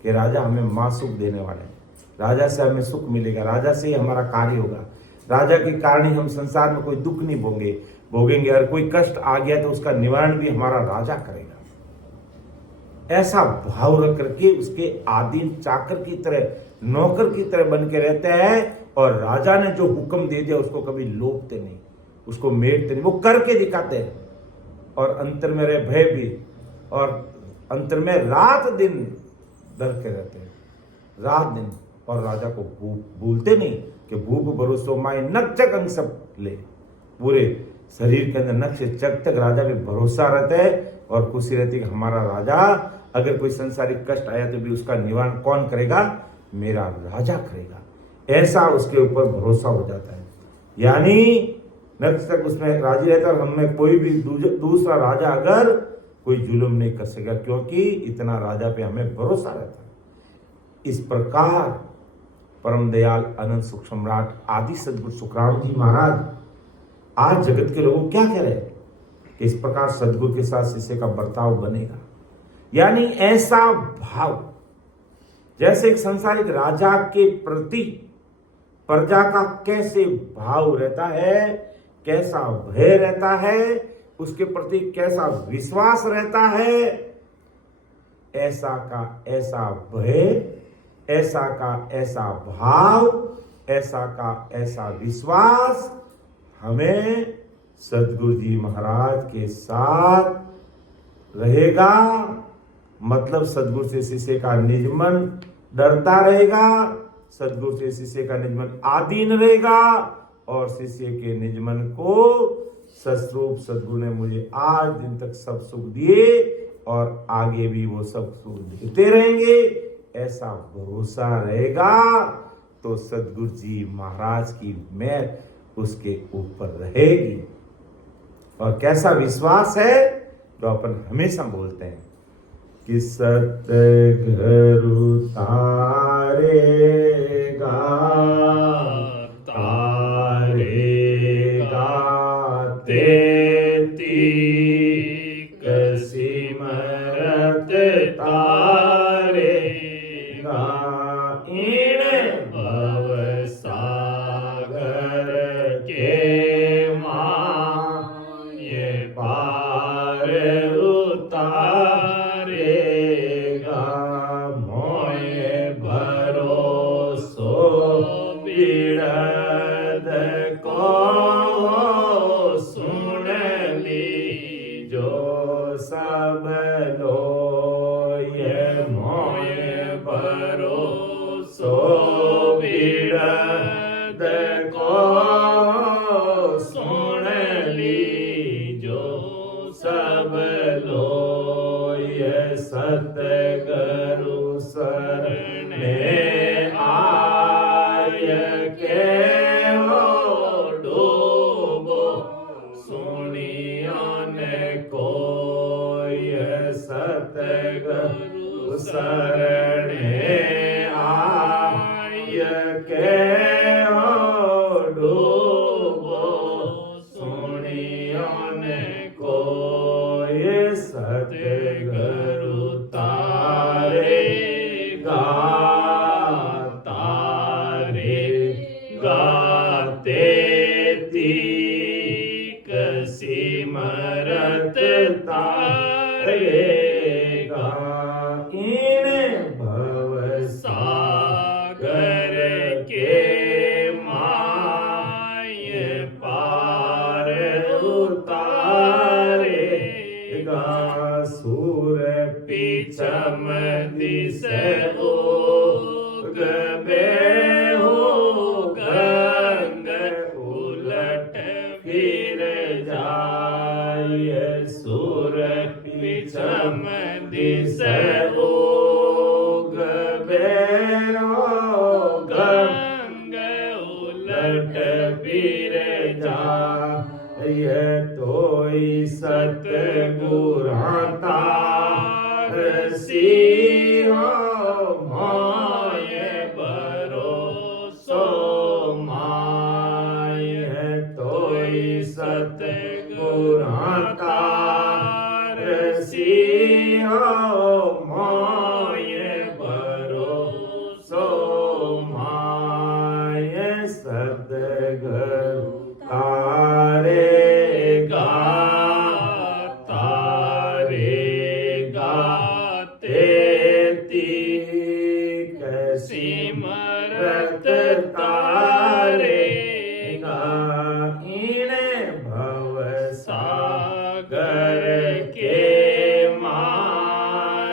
कि राजा हमें मां सुख देने वाले हैं, राजा से हमें सुख मिलेगा, राजा से ही हमारा कार्य होगा, राजा के कारण ही हम संसार में कोई दुख नहीं भोगेंगे, और कोई कष्ट आ गया तो उसका निवारण भी हमारा राजा करेगा। ऐसा भाव रख करके उसके आधीन चाकर की तरह, नौकर की तरह बन के रहते हैं और राजा ने जो हुक्म दे दिया उसको कभी लोपते नहीं, उसको मेटते नहीं, वो करके दिखाते हैं। और अंतर में रहे भय भी, और अंतर में रात दिन डरते रहते हैं, रात दिन। और राजा को भूलते नहीं कि भूप भरोसो माए नक्चक अंग सब ले, पूरे शरीर के अंदर नक्श चक तक राजा पे भरोसा रहता है और खुशी रहती है कि हमारा राजा, अगर कोई संसारिक कष्ट आया तो भी उसका निवारण कौन करेगा? मेरा राजा करेगा। ऐसा उसके ऊपर भरोसा हो जाता है, यानी नक्श तक उसमें राजी रहता है। और हमें कोई भी दूसरा राजा अगर कोई जुल्म नहीं कर सकेगा, क्योंकि इतना राजा पे हमें भरोसा रहता है। इस प्रकार परम दयाल अनंत सुख सम्राट आदि सदगुरु सुखराम जी महाराज आज जगत के लोगों क्या कह रहे हैं कि इस प्रकार सदगुरु के साथ शिष्य का बर्ताव बनेगा, यानी ऐसा भाव जैसे एक संसारिक राजा के प्रति प्रजा का कैसे भाव रहता है, कैसा भय रहता है, उसके प्रति कैसा विश्वास रहता है, ऐसा का ऐसा भय, ऐसा का ऐसा भाव, ऐसा का ऐसा विश्वास हमें सदगुरु जी महाराज के साथ रहेगा। मतलब सदगुरु से शिष्य का निज मन डरता रहेगा, सदगुरु से शिष्य का निज मन आधीन रहेगा, और शिष्य के निज मन को सस्वरूप सदगुरु ने मुझे आज दिन तक सब सुख दिए और आगे भी वो सब सुख देते रहेंगे, ऐसा भरोसा रहेगा। तो सदगुरु जी महाराज की मेहर उसके ऊपर रहेगी। और कैसा विश्वास है तो अपन हमेशा बोलते हैं कि सतगुरु तारेगा तारेगा तेती सिमरत तारेगा इन भव सागर के माये पार उतारेगा मोये भरोसो बिरद को सुन ली जो सब लोये मोये भरोसो बिरद को सुन ली जो सब लोये सतगुरु सरने आय के हो डूबो सुनियो ने कोय सतगुरु सरने आय के हो डूबो सुनियो ने कोय सतगुरु तारेगा तारेगा तेती सिमरत तारेगा इन भव सागर के माये पार उतारेगा सूर पिछम दिस उग बेहो गंग उलट फिर जाय सूर पिछम दिस उग बेहो गंग उलट फिर जाय तोई सतगुराता सिंह माये भरोसो माये तोई सतगुराता सिंह माये भरोसो माये सतगुरु तारेगा तारेगा तेती सिमरत तारेगा इन भव सागर के माये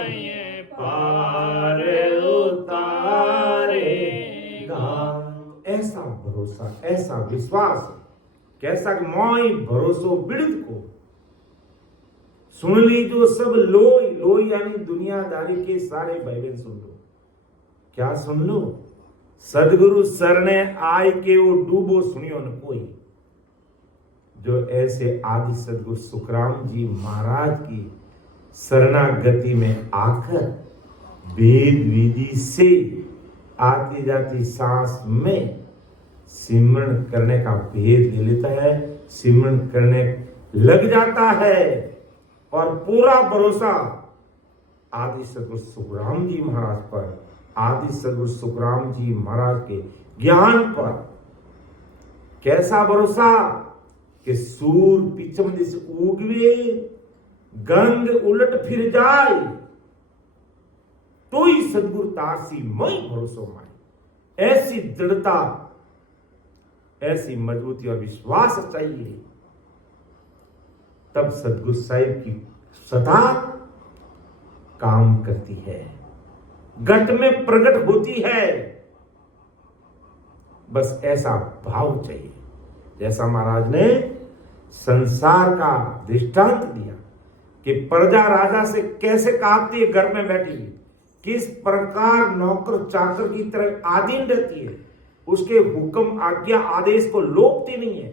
विश्वास कैसा मोई भरोसो बिड़द को सुन ली जो सब लोई लोई यानी दुनियादारी के सारे बाइबल सुन लो। क्या सुन लो? सदगुरु सरने आय के वो डूबो सुनियो न कोई। जो ऐसे आदि सदगुरु सुखराम जी महाराज की शरणागति में आकर वेद विधि से आती जाती सांस में सिमरण करने का भेद ले लेता है, सिमरण करने लग जाता है और पूरा भरोसा आदि सदगुरु सुखराम जी महाराज पर, आदि सदगुरु सुखराम जी महाराज के ज्ञान पर। कैसा भरोसा कि सूर पिछम दिस उगवे गंग उलट फिर जाए तो ही सदगुरु तारसी मई भरोसो माए। ऐसी दृढ़ता, ऐसी मजबूती और विश्वास चाहिए, तब सदगुरु साहिब की सदा काम करती है, घट में प्रकट होती है। बस ऐसा भाव चाहिए, जैसा महाराज ने संसार का दृष्टांत दिया कि प्रजा राजा से कैसे कांपती है घर में बैठी, किस प्रकार नौकर चाकर की तरह आधीन रहती है, उसके हुक्म आज्ञा आदेश को लोपती नहीं है,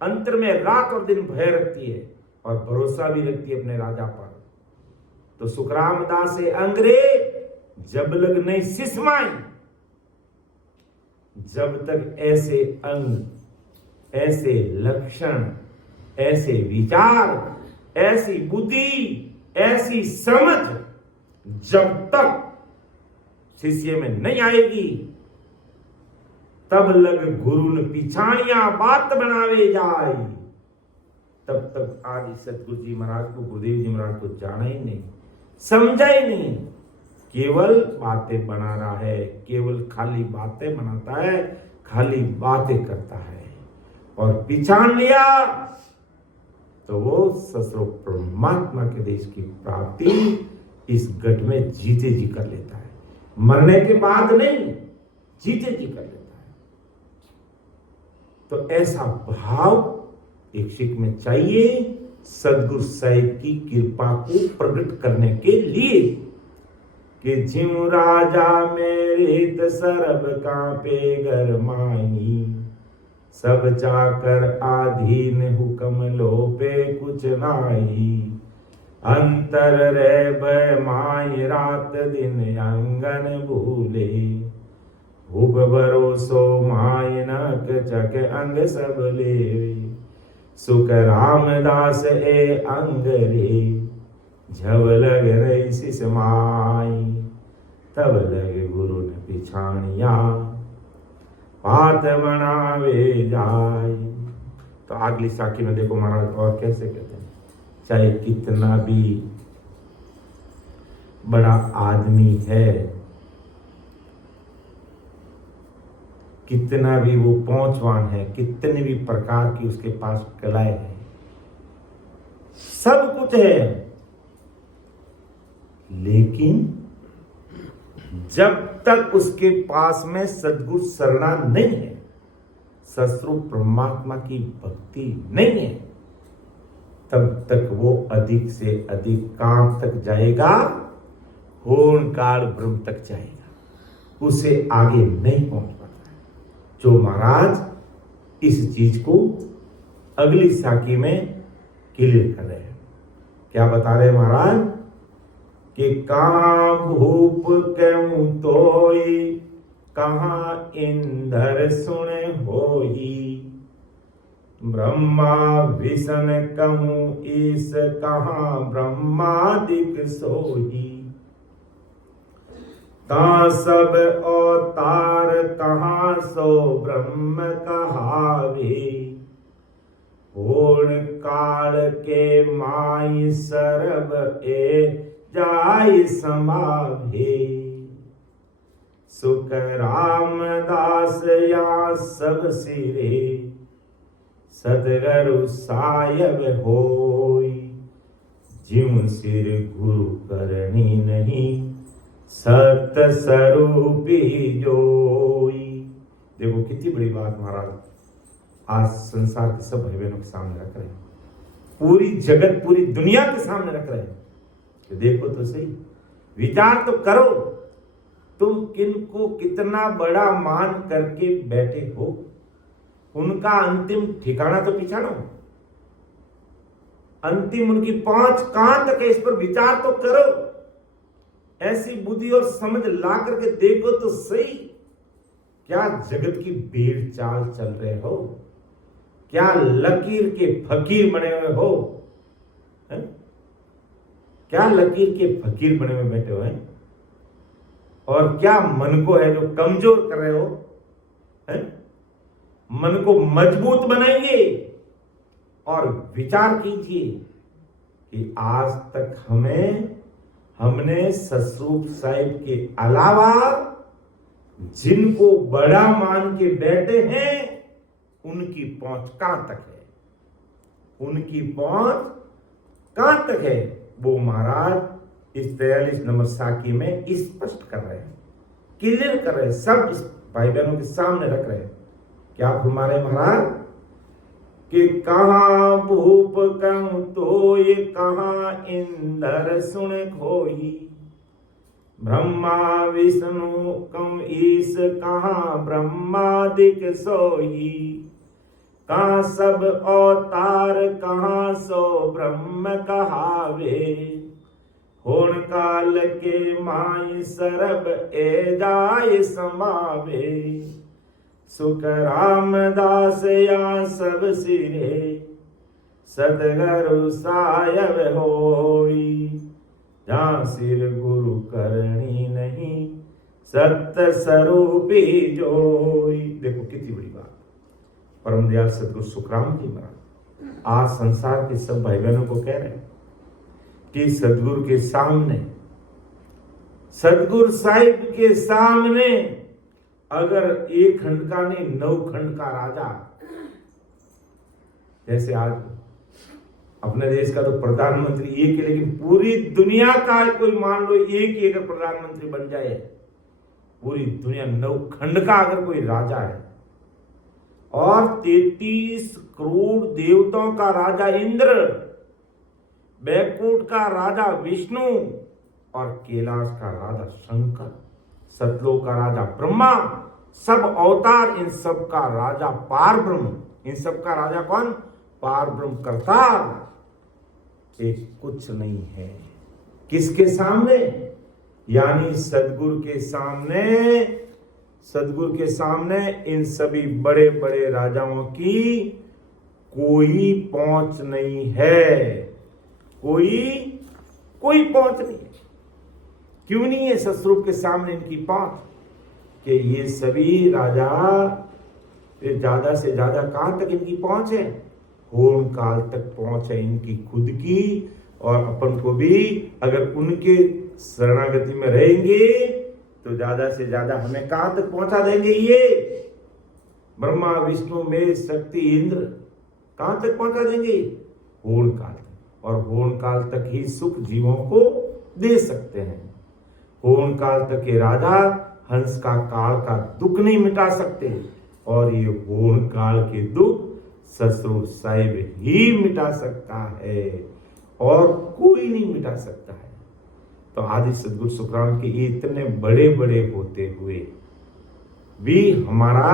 अंतर में रात और दिन भय रखती है और भरोसा भी रखती है अपने राजा पर। तो सुखराम दास अंग्रेज जब लग नहीं सिसमाई, जब तक ऐसे अंग, ऐसे लक्षण, ऐसे विचार, ऐसी बुद्धि, ऐसी समझ जब तक शिष्य में नहीं आएगी, तब लग गुरु न पिछाड़िया बात बनावे जाए। तब तक आदि सतगुरु जी महाराज को, गुरुदेव जी महाराज को जाना ही नहीं, समझा ही नहीं, केवल बातें बना रहा है, केवल खाली बातें बनाता है, खाली बातें करता है। और पिछाड़ लिया तो वो ससुर परमात्मा के देश की प्राप्ति इस घट में जीते जी कर लेता है, मरने के बाद नहीं, जीते जी कर लेता है। तो ऐसा भाव एक सिख में चाहिए सदगुरु साहिब की कृपा को प्रकट करने के लिए कि ज्यों राजा मेरे सरब कांपे घर माही, सब चाकर आधीन हुक्म लोपे कुछ नाही, अंतर रे भय माई रात दिन अंगन भूले, भूग भरोसो माय नक चक अंग सब लेवे, सुख रामदास ए अंग रे, झव लग रही शिष माई, तब लगे गुरु न पिछाणिया बात बनावे जाए। तो अगली साखी में देखो महाराज और कैसे कहते हैं, चाहे कितना भी बड़ा आदमी है, कितना भी वो पहुंचवान है, कितने भी प्रकार की उसके पास कलाएं हैं, सब कुछ है, लेकिन जब तक उसके पास में सद्गुरु शरणा नहीं है, ससुर परमात्मा की भक्ति नहीं है, तब तक वो अधिक से अधिक काम तक जाएगा, होन काल ब्रह्म तक जाएगा, उसे आगे नहीं पहुंच पाता है। जो महाराज इस चीज को अगली साखी में क्लियर कर रहे हैं। क्या बता रहे हैं महाराज कि कहाँ भूप क्यों तोई, कहाँ इंद्र सुने होई, ब्रह्मा विष्णु कहूँ ईस, कहाँ ब्रह्मादिक सोई, ता सब अवतार कहाँ सो ब्रह्म कहावे, होण काल के माई सरब ए जाय समाभे, सुख रामदास या सब सिरे, सदगुरु सायब होई, जिम सिर गुरु करनी नहीं, सत स्वरूपी जोई। देखो कितनी बड़ी बात महाराज आज संसार के सब भाई बहनों के सामने रख रहे हैं, पूरी जगत पूरी दुनिया के सामने रख रहे हैं कि देखो तो सही, विचार तो करो, तुम किनको कितना बड़ा मान करके बैठे हो, उनका अंतिम ठिकाना तो पिछाड़ो, अंतिम उनकी पहुंच कहां तक है इस पर विचार तो करो। ऐसी बुद्धि और समझ ला करके देखो तो सही, क्या जगत की भेड़ चाल चल रहे हो, क्या लकीर के फकीर बने हुए हो, है? क्या लकीर के फकीर बने हुए बैठे हुए हैं, और क्या मन को है जो कमजोर कर रहे हो, है? मन को मजबूत बनाइए और विचार कीजिए कि आज तक हमने ससरूप साहिब के अलावा जिनको बड़ा मान के बैठे हैं उनकी पहुंच कहां तक है, उनकी पहुंच कहां तक है, वो महाराज इस 43 नंबर साखी में स्पष्ट कर रहे हैं, क्लियर कर रहे हैं, सब भाई बहनों के सामने रख रहे हैं। क्या फरमा रहे महाराज कि कहां भूप कहूं तो ये कहां इंद्र सुन खोई, ब्रह्मा विष्णु कहूं ईश कहां ब्रह्मादिक सोई, कहां सब अवतार कहां सो ब्रह्म कहावे, होण काल के माई सरब ए जाय समावे, सुख रामदास या सब सिरे सतगुरु सायब होई, जहाँ सिर गुरु करनी नहीं सत्य स्वरूपी जोई। देखो कितनी बड़ी बात, परम दयाल सतगुरु सुखराम जी महाराज आज संसार के सब भाई बहनों को कह रहे हैं कि सतगुरु के सामने, सतगुरु साहिब के सामने अगर एक खंड का नहीं 9 खंड का राजा, जैसे आज अपने देश का तो प्रधानमंत्री एक है, लेकिन पूरी दुनिया का कोई मान लो एक ही अगर प्रधानमंत्री बन जाए, पूरी दुनिया 9 खंड का अगर कोई राजा है, और 33 करोड़ देवताओं का राजा इंद्र, बैकुंठ का राजा विष्णु और कैलाश का राजा शंकर, सतलोक का राजा ब्रह्मा, सब अवतार, इन सब का राजा पार ब्रह्म, इन सब का राजा कौन, पार ब्रह्म करतार, एक कुछ नहीं है किसके सामने, यानी सदगुरु के सामने, सदगुरु के सामने इन सभी बड़े बड़े राजाओं की कोई पहुंच नहीं है, कोई पहुंच नहीं है। क्यों नहीं है सतस्वरूप के सामने इनकी पहुंच, कि ये सभी राजा ज्यादा से ज्यादा कहां तक इनकी पहुंच है, होम काल तक पहुंच है इनकी खुद की, और अपन को भी अगर उनके शरणागति में रहेंगे तो ज्यादा से ज्यादा हमें कहां तक पहुंचा देंगे, ये ब्रह्मा विष्णु में शक्ति इंद्र कहां तक पहुंचा देंगे, होम काल तक, और होम काल तक ही सुख जीवों को दे सकते हैं। होम काल तक के राजा हंस का काल का दुख नहीं मिटा सकते, और ये होम काल के दुख ससुर साहिब ही मिटा सकता है, और कोई नहीं मिटा सकता है। तो आदि सदगुरु सुखराम के इतने बड़े बड़े होते हुए भी हमारा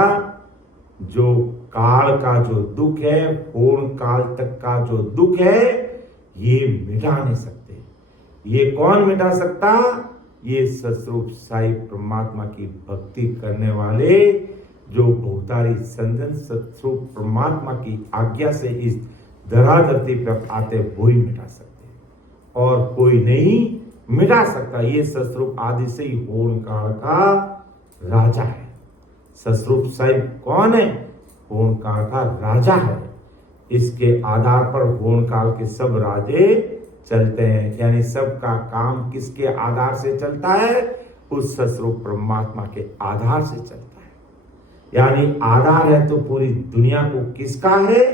जो काल का जो दुख है, होम काल तक का जो दुख है, ये मिटा नहीं सकते। ये कौन मिटा सकता, ये सतस्वरूप साहिब परमात्मा की भक्ति करने वाले जो बहुतारी संजन सतस्वरूप परमात्मा की आज्ञा से इस धरा धरती पर आते वो ही मिटा सकते हैं, और कोई नहीं मिटा सकता। ये सतस्वरूप आदि से ही होम काल का राजा है। सतस्वरूप साहिब कौन है, होम काल का राजा है। इसके आधार पर होम काल के सब राजे चलते हैं, यानी सबका काम किसके आधार से चलता है, उस सतस्वरूप परमात्मा के आधार से चलता है। यानी आधार है तो पूरी दुनिया को किसका है,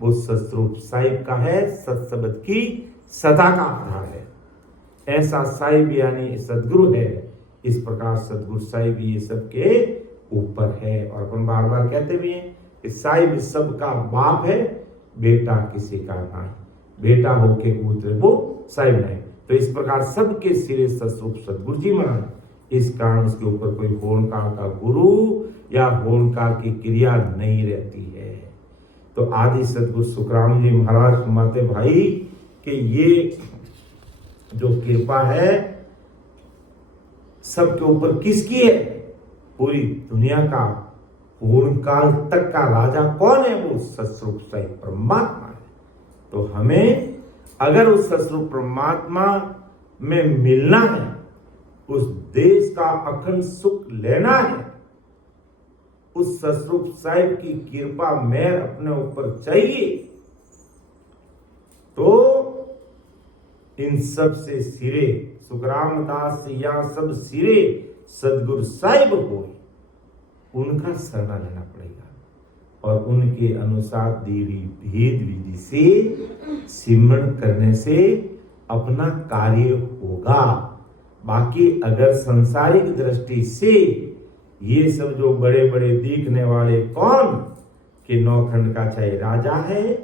वो सतस्वरूप साहिब का है, सत्सबद की सदा का आधार है। ऐसा साहिब यानी सदगुरु है, इस प्रकार सदगुरु साहिब ये सबके ऊपर है। और अपन बार बार कहते भी हैं कि साहिब सबका बाप है, बेटा किसी का नहीं, बेटा होके उतरे वो साहिब नहीं। तो इस प्रकार सबके सिरे सतस्वरूप सदगुरु जी महाराज, इस कारण उसके ऊपर कोई होनकाल का गुरु या होनकाल की क्रिया नहीं रहती है। तो आदि सदगुरु सुखराम जी महाराज फरमाते भाई कि ये जो कृपा है सबके ऊपर किसकी है? पूरी दुनिया का पूर्णकाल तक का राजा कौन है? वो सतस्वरूप सही परमात्मा है। तो हमें अगर उस सतस्वरूप परमात्मा में मिलना है, उस देश का अखंड सुख लेना है, उस सतस्वरूप साहिब की कृपा मेहर अपने ऊपर चाहिए, तो इन सब से सिरे सुखराम दास से या सब सिरे सदगुरु साहिब को उनका शरण लेना पड़ेगा और उनके अनुसार देवी भेद विधि से सिमरण करने से अपना कार्य होगा। बाकी अगर सांसारिक दृष्टि से ये सब जो बड़े बड़े दिखने वाले कौन कि नौखंड का चाहे राजा है,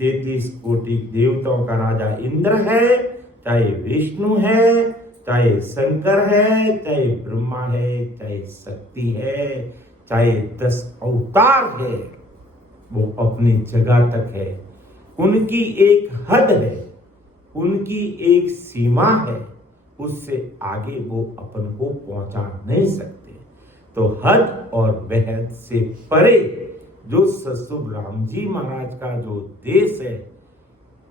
33 कोटि देवताओं का राजा इंद्र है, चाहे विष्णु है, चाहे शंकर है, चाहे ब्रह्मा है, चाहे शक्ति है, चाहे 10 अवतार है, वो अपनी जगह तक है। उनकी एक हद है, उनकी एक सीमा है, उससे आगे वो अपन को पहुंचा नहीं सकते। तो हद और बेहद से परे जो सतस्वरूप राम जी महाराज का जो देश है,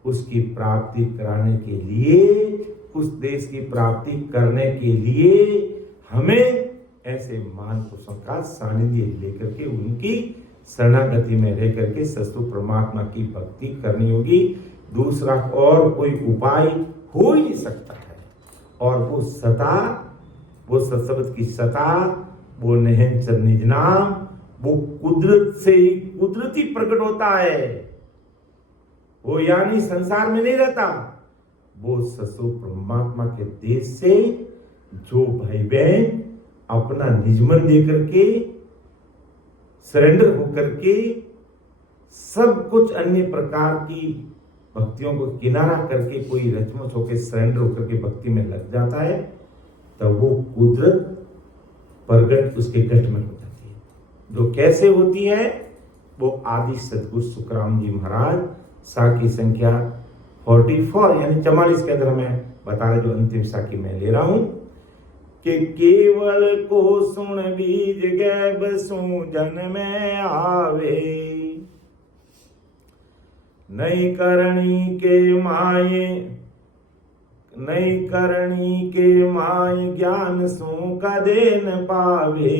उसकी प्राप्ति कराने के लिए, उस देश की प्राप्ति करने के लिए हमें ऐसे महापुरुषों का सानिध्य लेकर के उनकी शरणागति में रह करके सतस्वरूप परमात्मा की भक्ति करनी होगी। दूसरा और कोई उपाय हो ही नहीं सकता है। और वो सता, वो सत्शब्द की सता, वो निहंचर निज नाम, वो कुदरत से ही कुदरती प्रकट होता है। वो यानी संसार में नहीं रहता, वो सतस्वरूप परमात्मा के देश से जो भाई बहन अपना निजमन दे करके सरेंडर होकर के सब कुछ अन्य प्रकार की भक्तियों को किनारा करके कोई रचमच होकर सरेंडर होकर के भक्ति में लग जाता है, तो वो कुदरत प्रगट उसके गठ में हो जाती है। जो कैसे होती है? वो आदि सदगुरु सुखराम जी महाराज सा की संख्या 44 यानी 44 के अंदर हमें बता रहे, जो अंतिम सा की मैं ले रहा हूं कि केवल को सुन बीज गैब सूजन में आवे, नई करणी के माये, नई करणी के माय ज्ञान सो कदे न पावे,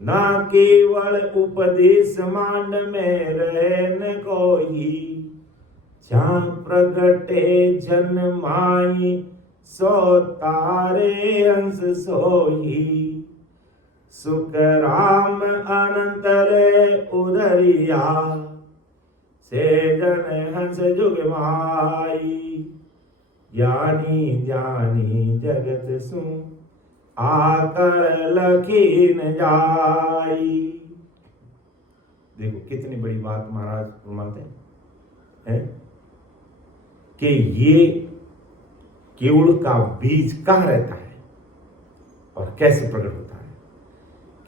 ना केवल उपदेश मांड में रहन कोई, जहाँ प्रगटे जन माई सो तारे अंश सोई, सुख राम अनंत रे उदरिया, से जन हंस जुग माई, ज्ञानी ज्ञानी जगत सु आकर लखीन जाई। देखो कितनी बड़ी बात महाराज फरमाते हैं कि ये केवल का बीज कहाँ रहता है और कैसे प्रकट होता है।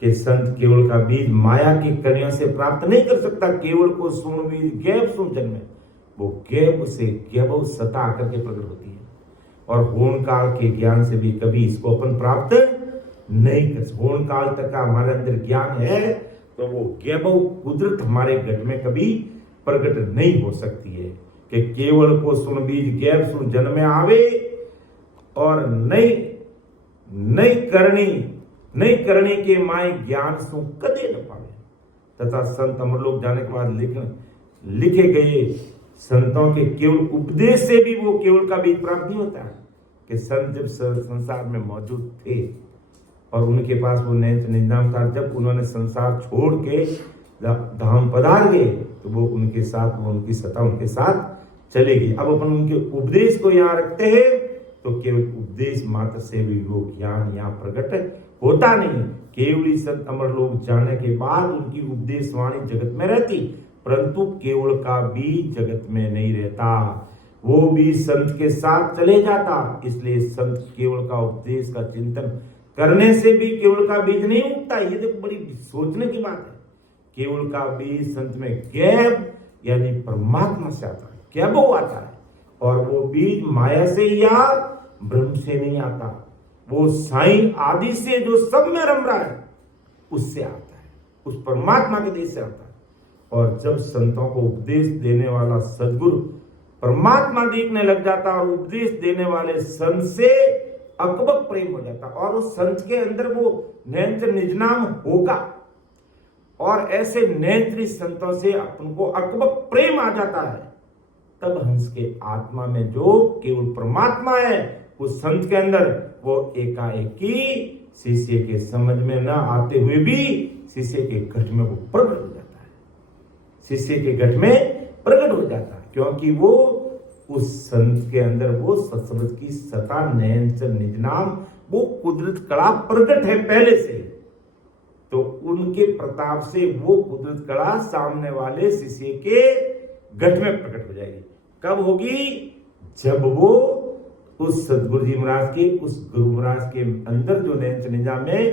कि संत केवल का बीज माया की कणियों से प्राप्त नहीं कर सकता। केवल को सुन बीज गैब सुन जन्मे, वो गैब से गैब सता आकर के प्रकट होती है। और होन काल के ज्ञान से भी कभी इसको अपन प्राप्त नहीं कर सकते। होन काल तक का हमारे अंदर ज्ञान है तो वो गैब कुदरत हमारे घट में कभी प्रकट नहीं हो सकती है। कि केवल को सुन बीज गैब सुन जन्मे आवे, और नई करनी के माय ज्ञान सु कदे न पावे। तथा संत अमर लोग जाने के बाद लिखे गए संतों के केवल उपदेश से भी वो केवल का बीज प्राप्त नहीं होता है। कि संत जब संसार में मौजूद थे और उनके पास वो निजाम था, जब उन्होंने संसार छोड़ के धाम पधार गए तो वो उनके साथ, वो उनकी सत्ता उनके साथ चलेगी। अब अपन उनके उपदेश को यहाँ रखते हैं तो केवल उपदेश मात्र से भी वो ज्ञान यहाँ प्रकट होता नहीं। केवली संत अमर लोग जाने के बाद उनकी उपदेश वाणी जगत में रहती, परंतु केवल का बीज जगत में नहीं रहता, वो भी संत के साथ चले जाता। इसलिए संत केवल का उपदेश का चिंतन करने से भी केवल का बीज नहीं उगता। ये तो बड़ी सोचने की बात है। केवल का बीज संत में गैब यानी परमात्मा से आता है, गैबो आता है, और वो बीज माया से या ब्रह्म से नहीं आता, वो साईं आदि से जो सब में रम रहा है उससे आता है, उस परमात्मा के देश से आता है। और जब संतों को उपदेश देने वाला सदगुरु परमात्मा देखने लग जाता और उपदेश देने वाले संत से अकबक प्रेम हो जाता, और उस संत के अंदर वो नैंच निज नाम होगा, और ऐसे नैंत्री संतों से अपन को अकबक प्रेम आ जाता है। तब हंस के आत्मा में जो केवल परमात्मा है उस संत के अंदर, वो एकाएकी शिष्य के समझ में न आते हुए भी शिष्य के घट में वो प्रकट हो जाता है, शिष्य के घट में प्रकट हो जाता है, क्योंकि वो उस संत के अंदर वो सत्संग की सता नयन निज नाम वो कुदरत कला प्रकट है पहले से। तो उनके प्रताप से वो कुदरत कला सामने वाले शिष्य के घट में प्रकट हो जाएगी। कब होगी? जब वो उस सदगुरु जी महाराज के, उस गुरु महाराज के अंदर जो नैंच निजाम है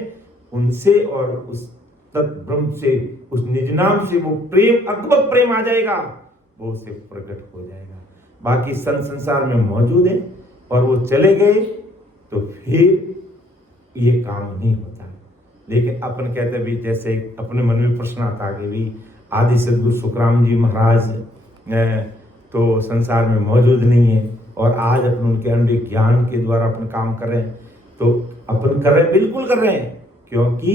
उनसे और उस तत् ब्रह्म से, उस निज नाम से वो प्रेम, अकबक प्रेम आ जाएगा, वो उसे प्रकट हो जाएगा। बाकी संसार में मौजूद है और वो चले गए तो फिर ये काम नहीं होता। लेकिन अपन कहते भी, जैसे अपने मन में प्रश्न आता कि भी आदि सदगुरु सुखराम जी महाराज तो संसार में मौजूद नहीं है और आज अपन उनके अनुभव ज्ञान के द्वारा अपन काम कर रहे हैं, तो अपन कर रहे हैं, बिल्कुल कर रहे हैं, क्योंकि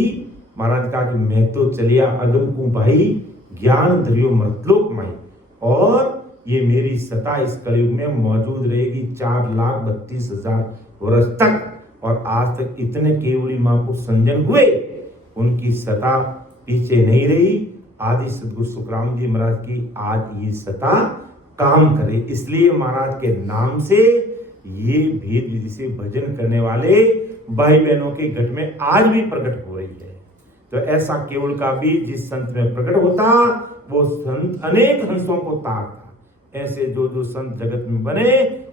महाराज कहा कि मैं तो चलिया अगम को भाई ज्ञान धरियो मतलोक माई, और ये मेरी सता इस कलयुग में मौजूद रहेगी 4,32,000 वर्ष तक। और आज तक इतने केवली महापुरुष संजन हुए, उनकी सता पीछे नहीं रही। आदि सदगुरु सुखराम जी महाराज की आज ये सता काम करे, इसलिए महाराज के नाम से ये भेद विधि से भजन करने वाले भाई बहनों के घट में आज भी प्रकट हो रही है। तो ऐसा केवल का भी जिस संत में प्रकट होता, वो संत अनेक हंसों को तारता। ऐसे जो जो संत जगत में बने,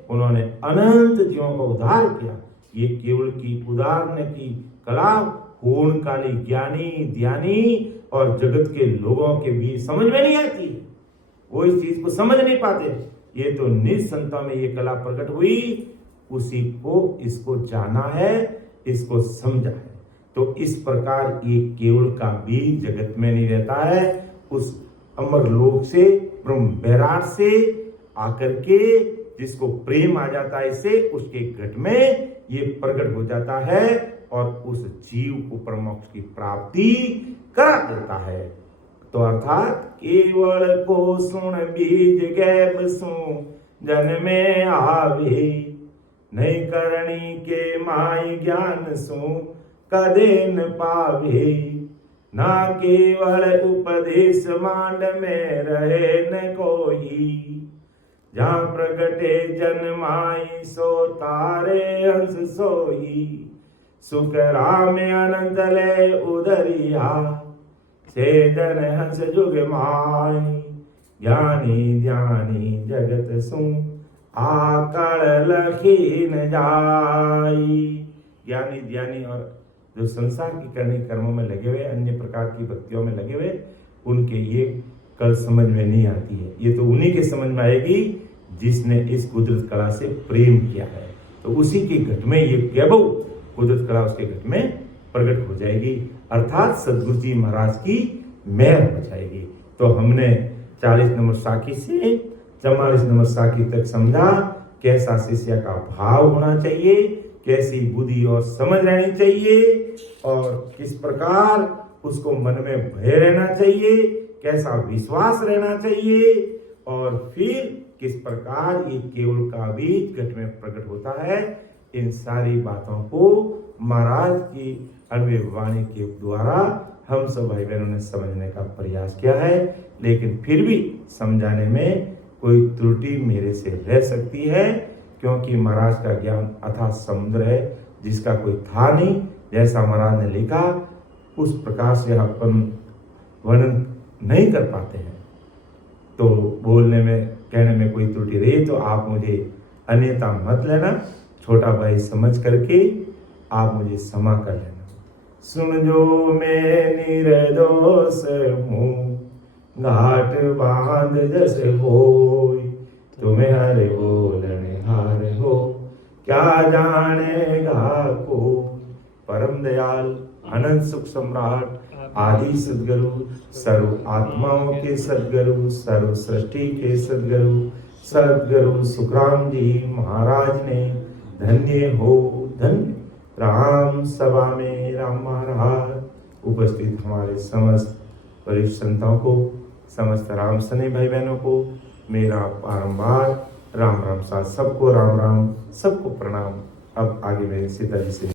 उन्होंने अनंत जीवों का उद्धार किया। ये केवल की उदाहरण की कला पूर्ण काली ज्ञानी ध्यानी और जगत के लोगों के भी समझ में नहीं आती, वो इस चीज को समझ नहीं पाते। ये तो निसंतों में ये कला प्रकट हुई, उसी को इसको जाना है, इसको समझा है। तो इस प्रकार ये केवल का भी जगत में नहीं रहता है, उस अमर लोक से ब्रह्म बैराट से आकर के जिसको प्रेम आ जाता है, इससे उसके घट में ये प्रकट हो जाता है और उस जीव को परमोक्ष की प्राप्ति करा देता है। तो अर्थात केवल को सुन बीज गैब सु जन में आवे, नहीं करणी के माई ज्ञान सु कदे न पावे, ना केवल उपदेश मांड में रहे न कोई, जहाँ प्रगटे जन्माई सो तारे हंस सोई, सुख राम अनंत ले उदरिया, से जन हंस जुग माई, ज्ञानी ध्यानी जगत सु आकड़ लखीन जाई। ज्ञानी ध्यानी और जो संसार की करने कर्मों में लगे हुए, अन्य प्रकार की भक्तियों में लगे हुए, उनके ये कल समझ में नहीं आती है। ये तो उन्हीं के समझ में आएगी जिसने इस कुदरत कला से प्रेम किया है, तो उसी के घट में ये वैभव कुदरत कला उसके घट में प्रकट हो जाएगी, अर्थात सदगुरु जी महाराज की मेहर हो जाएगी। तो हमने 40 नंबर साखी से 44 नंबर साखी तक समझा कैसा शिष्य का भाव होना चाहिए, कैसी बुद्धि और समझ रहनी चाहिए, और किस प्रकार उसको मन में भय रहना चाहिए, कैसा विश्वास रहना चाहिए, और फिर किस प्रकार ये केवल का बीज घट में प्रकट होता है। इन सारी बातों को महाराज की अनुभव वाणी के द्वारा हम सब भाई बहनों ने समझने का प्रयास किया है, लेकिन फिर भी समझाने में कोई त्रुटि मेरे से रह सकती है, क्योंकि महाराज का ज्ञान अथाह समुद्र है जिसका कोई था नहीं, जैसा महाराज ने लिखा उस प्रकार से अपन वर्णन नहीं कर पाते हैं। तो बोलने में कहने में कोई त्रुटि रही तो आप मुझे अन्यथा मत लेना, छोटा भाई समझ करके आप मुझे क्षमा कर लेना। सुन जो मैं निर्दोष हूँ, घाट बांध जैसे होय, तुम्हें हर बोलने हार हो, क्या जानेगा को। परम दयाल अनंत सुख सम्राट आदि सदगुरु, सर्व आत्माओं के सदगुरु, सर्व सृष्टि के सदगुरु, सदगुरु सुखराम जी महाराज ने धन्य हो धन्य राम सभा में राम महाराज। उपस्थित हमारे समस्त वरिष्ठ संतों को, समस्त राम सने भाई बहनों को मेरा बारंबार राम राम साथ, सबको राम राम, सबको प्रणाम। अब आगे मैं सीता जी से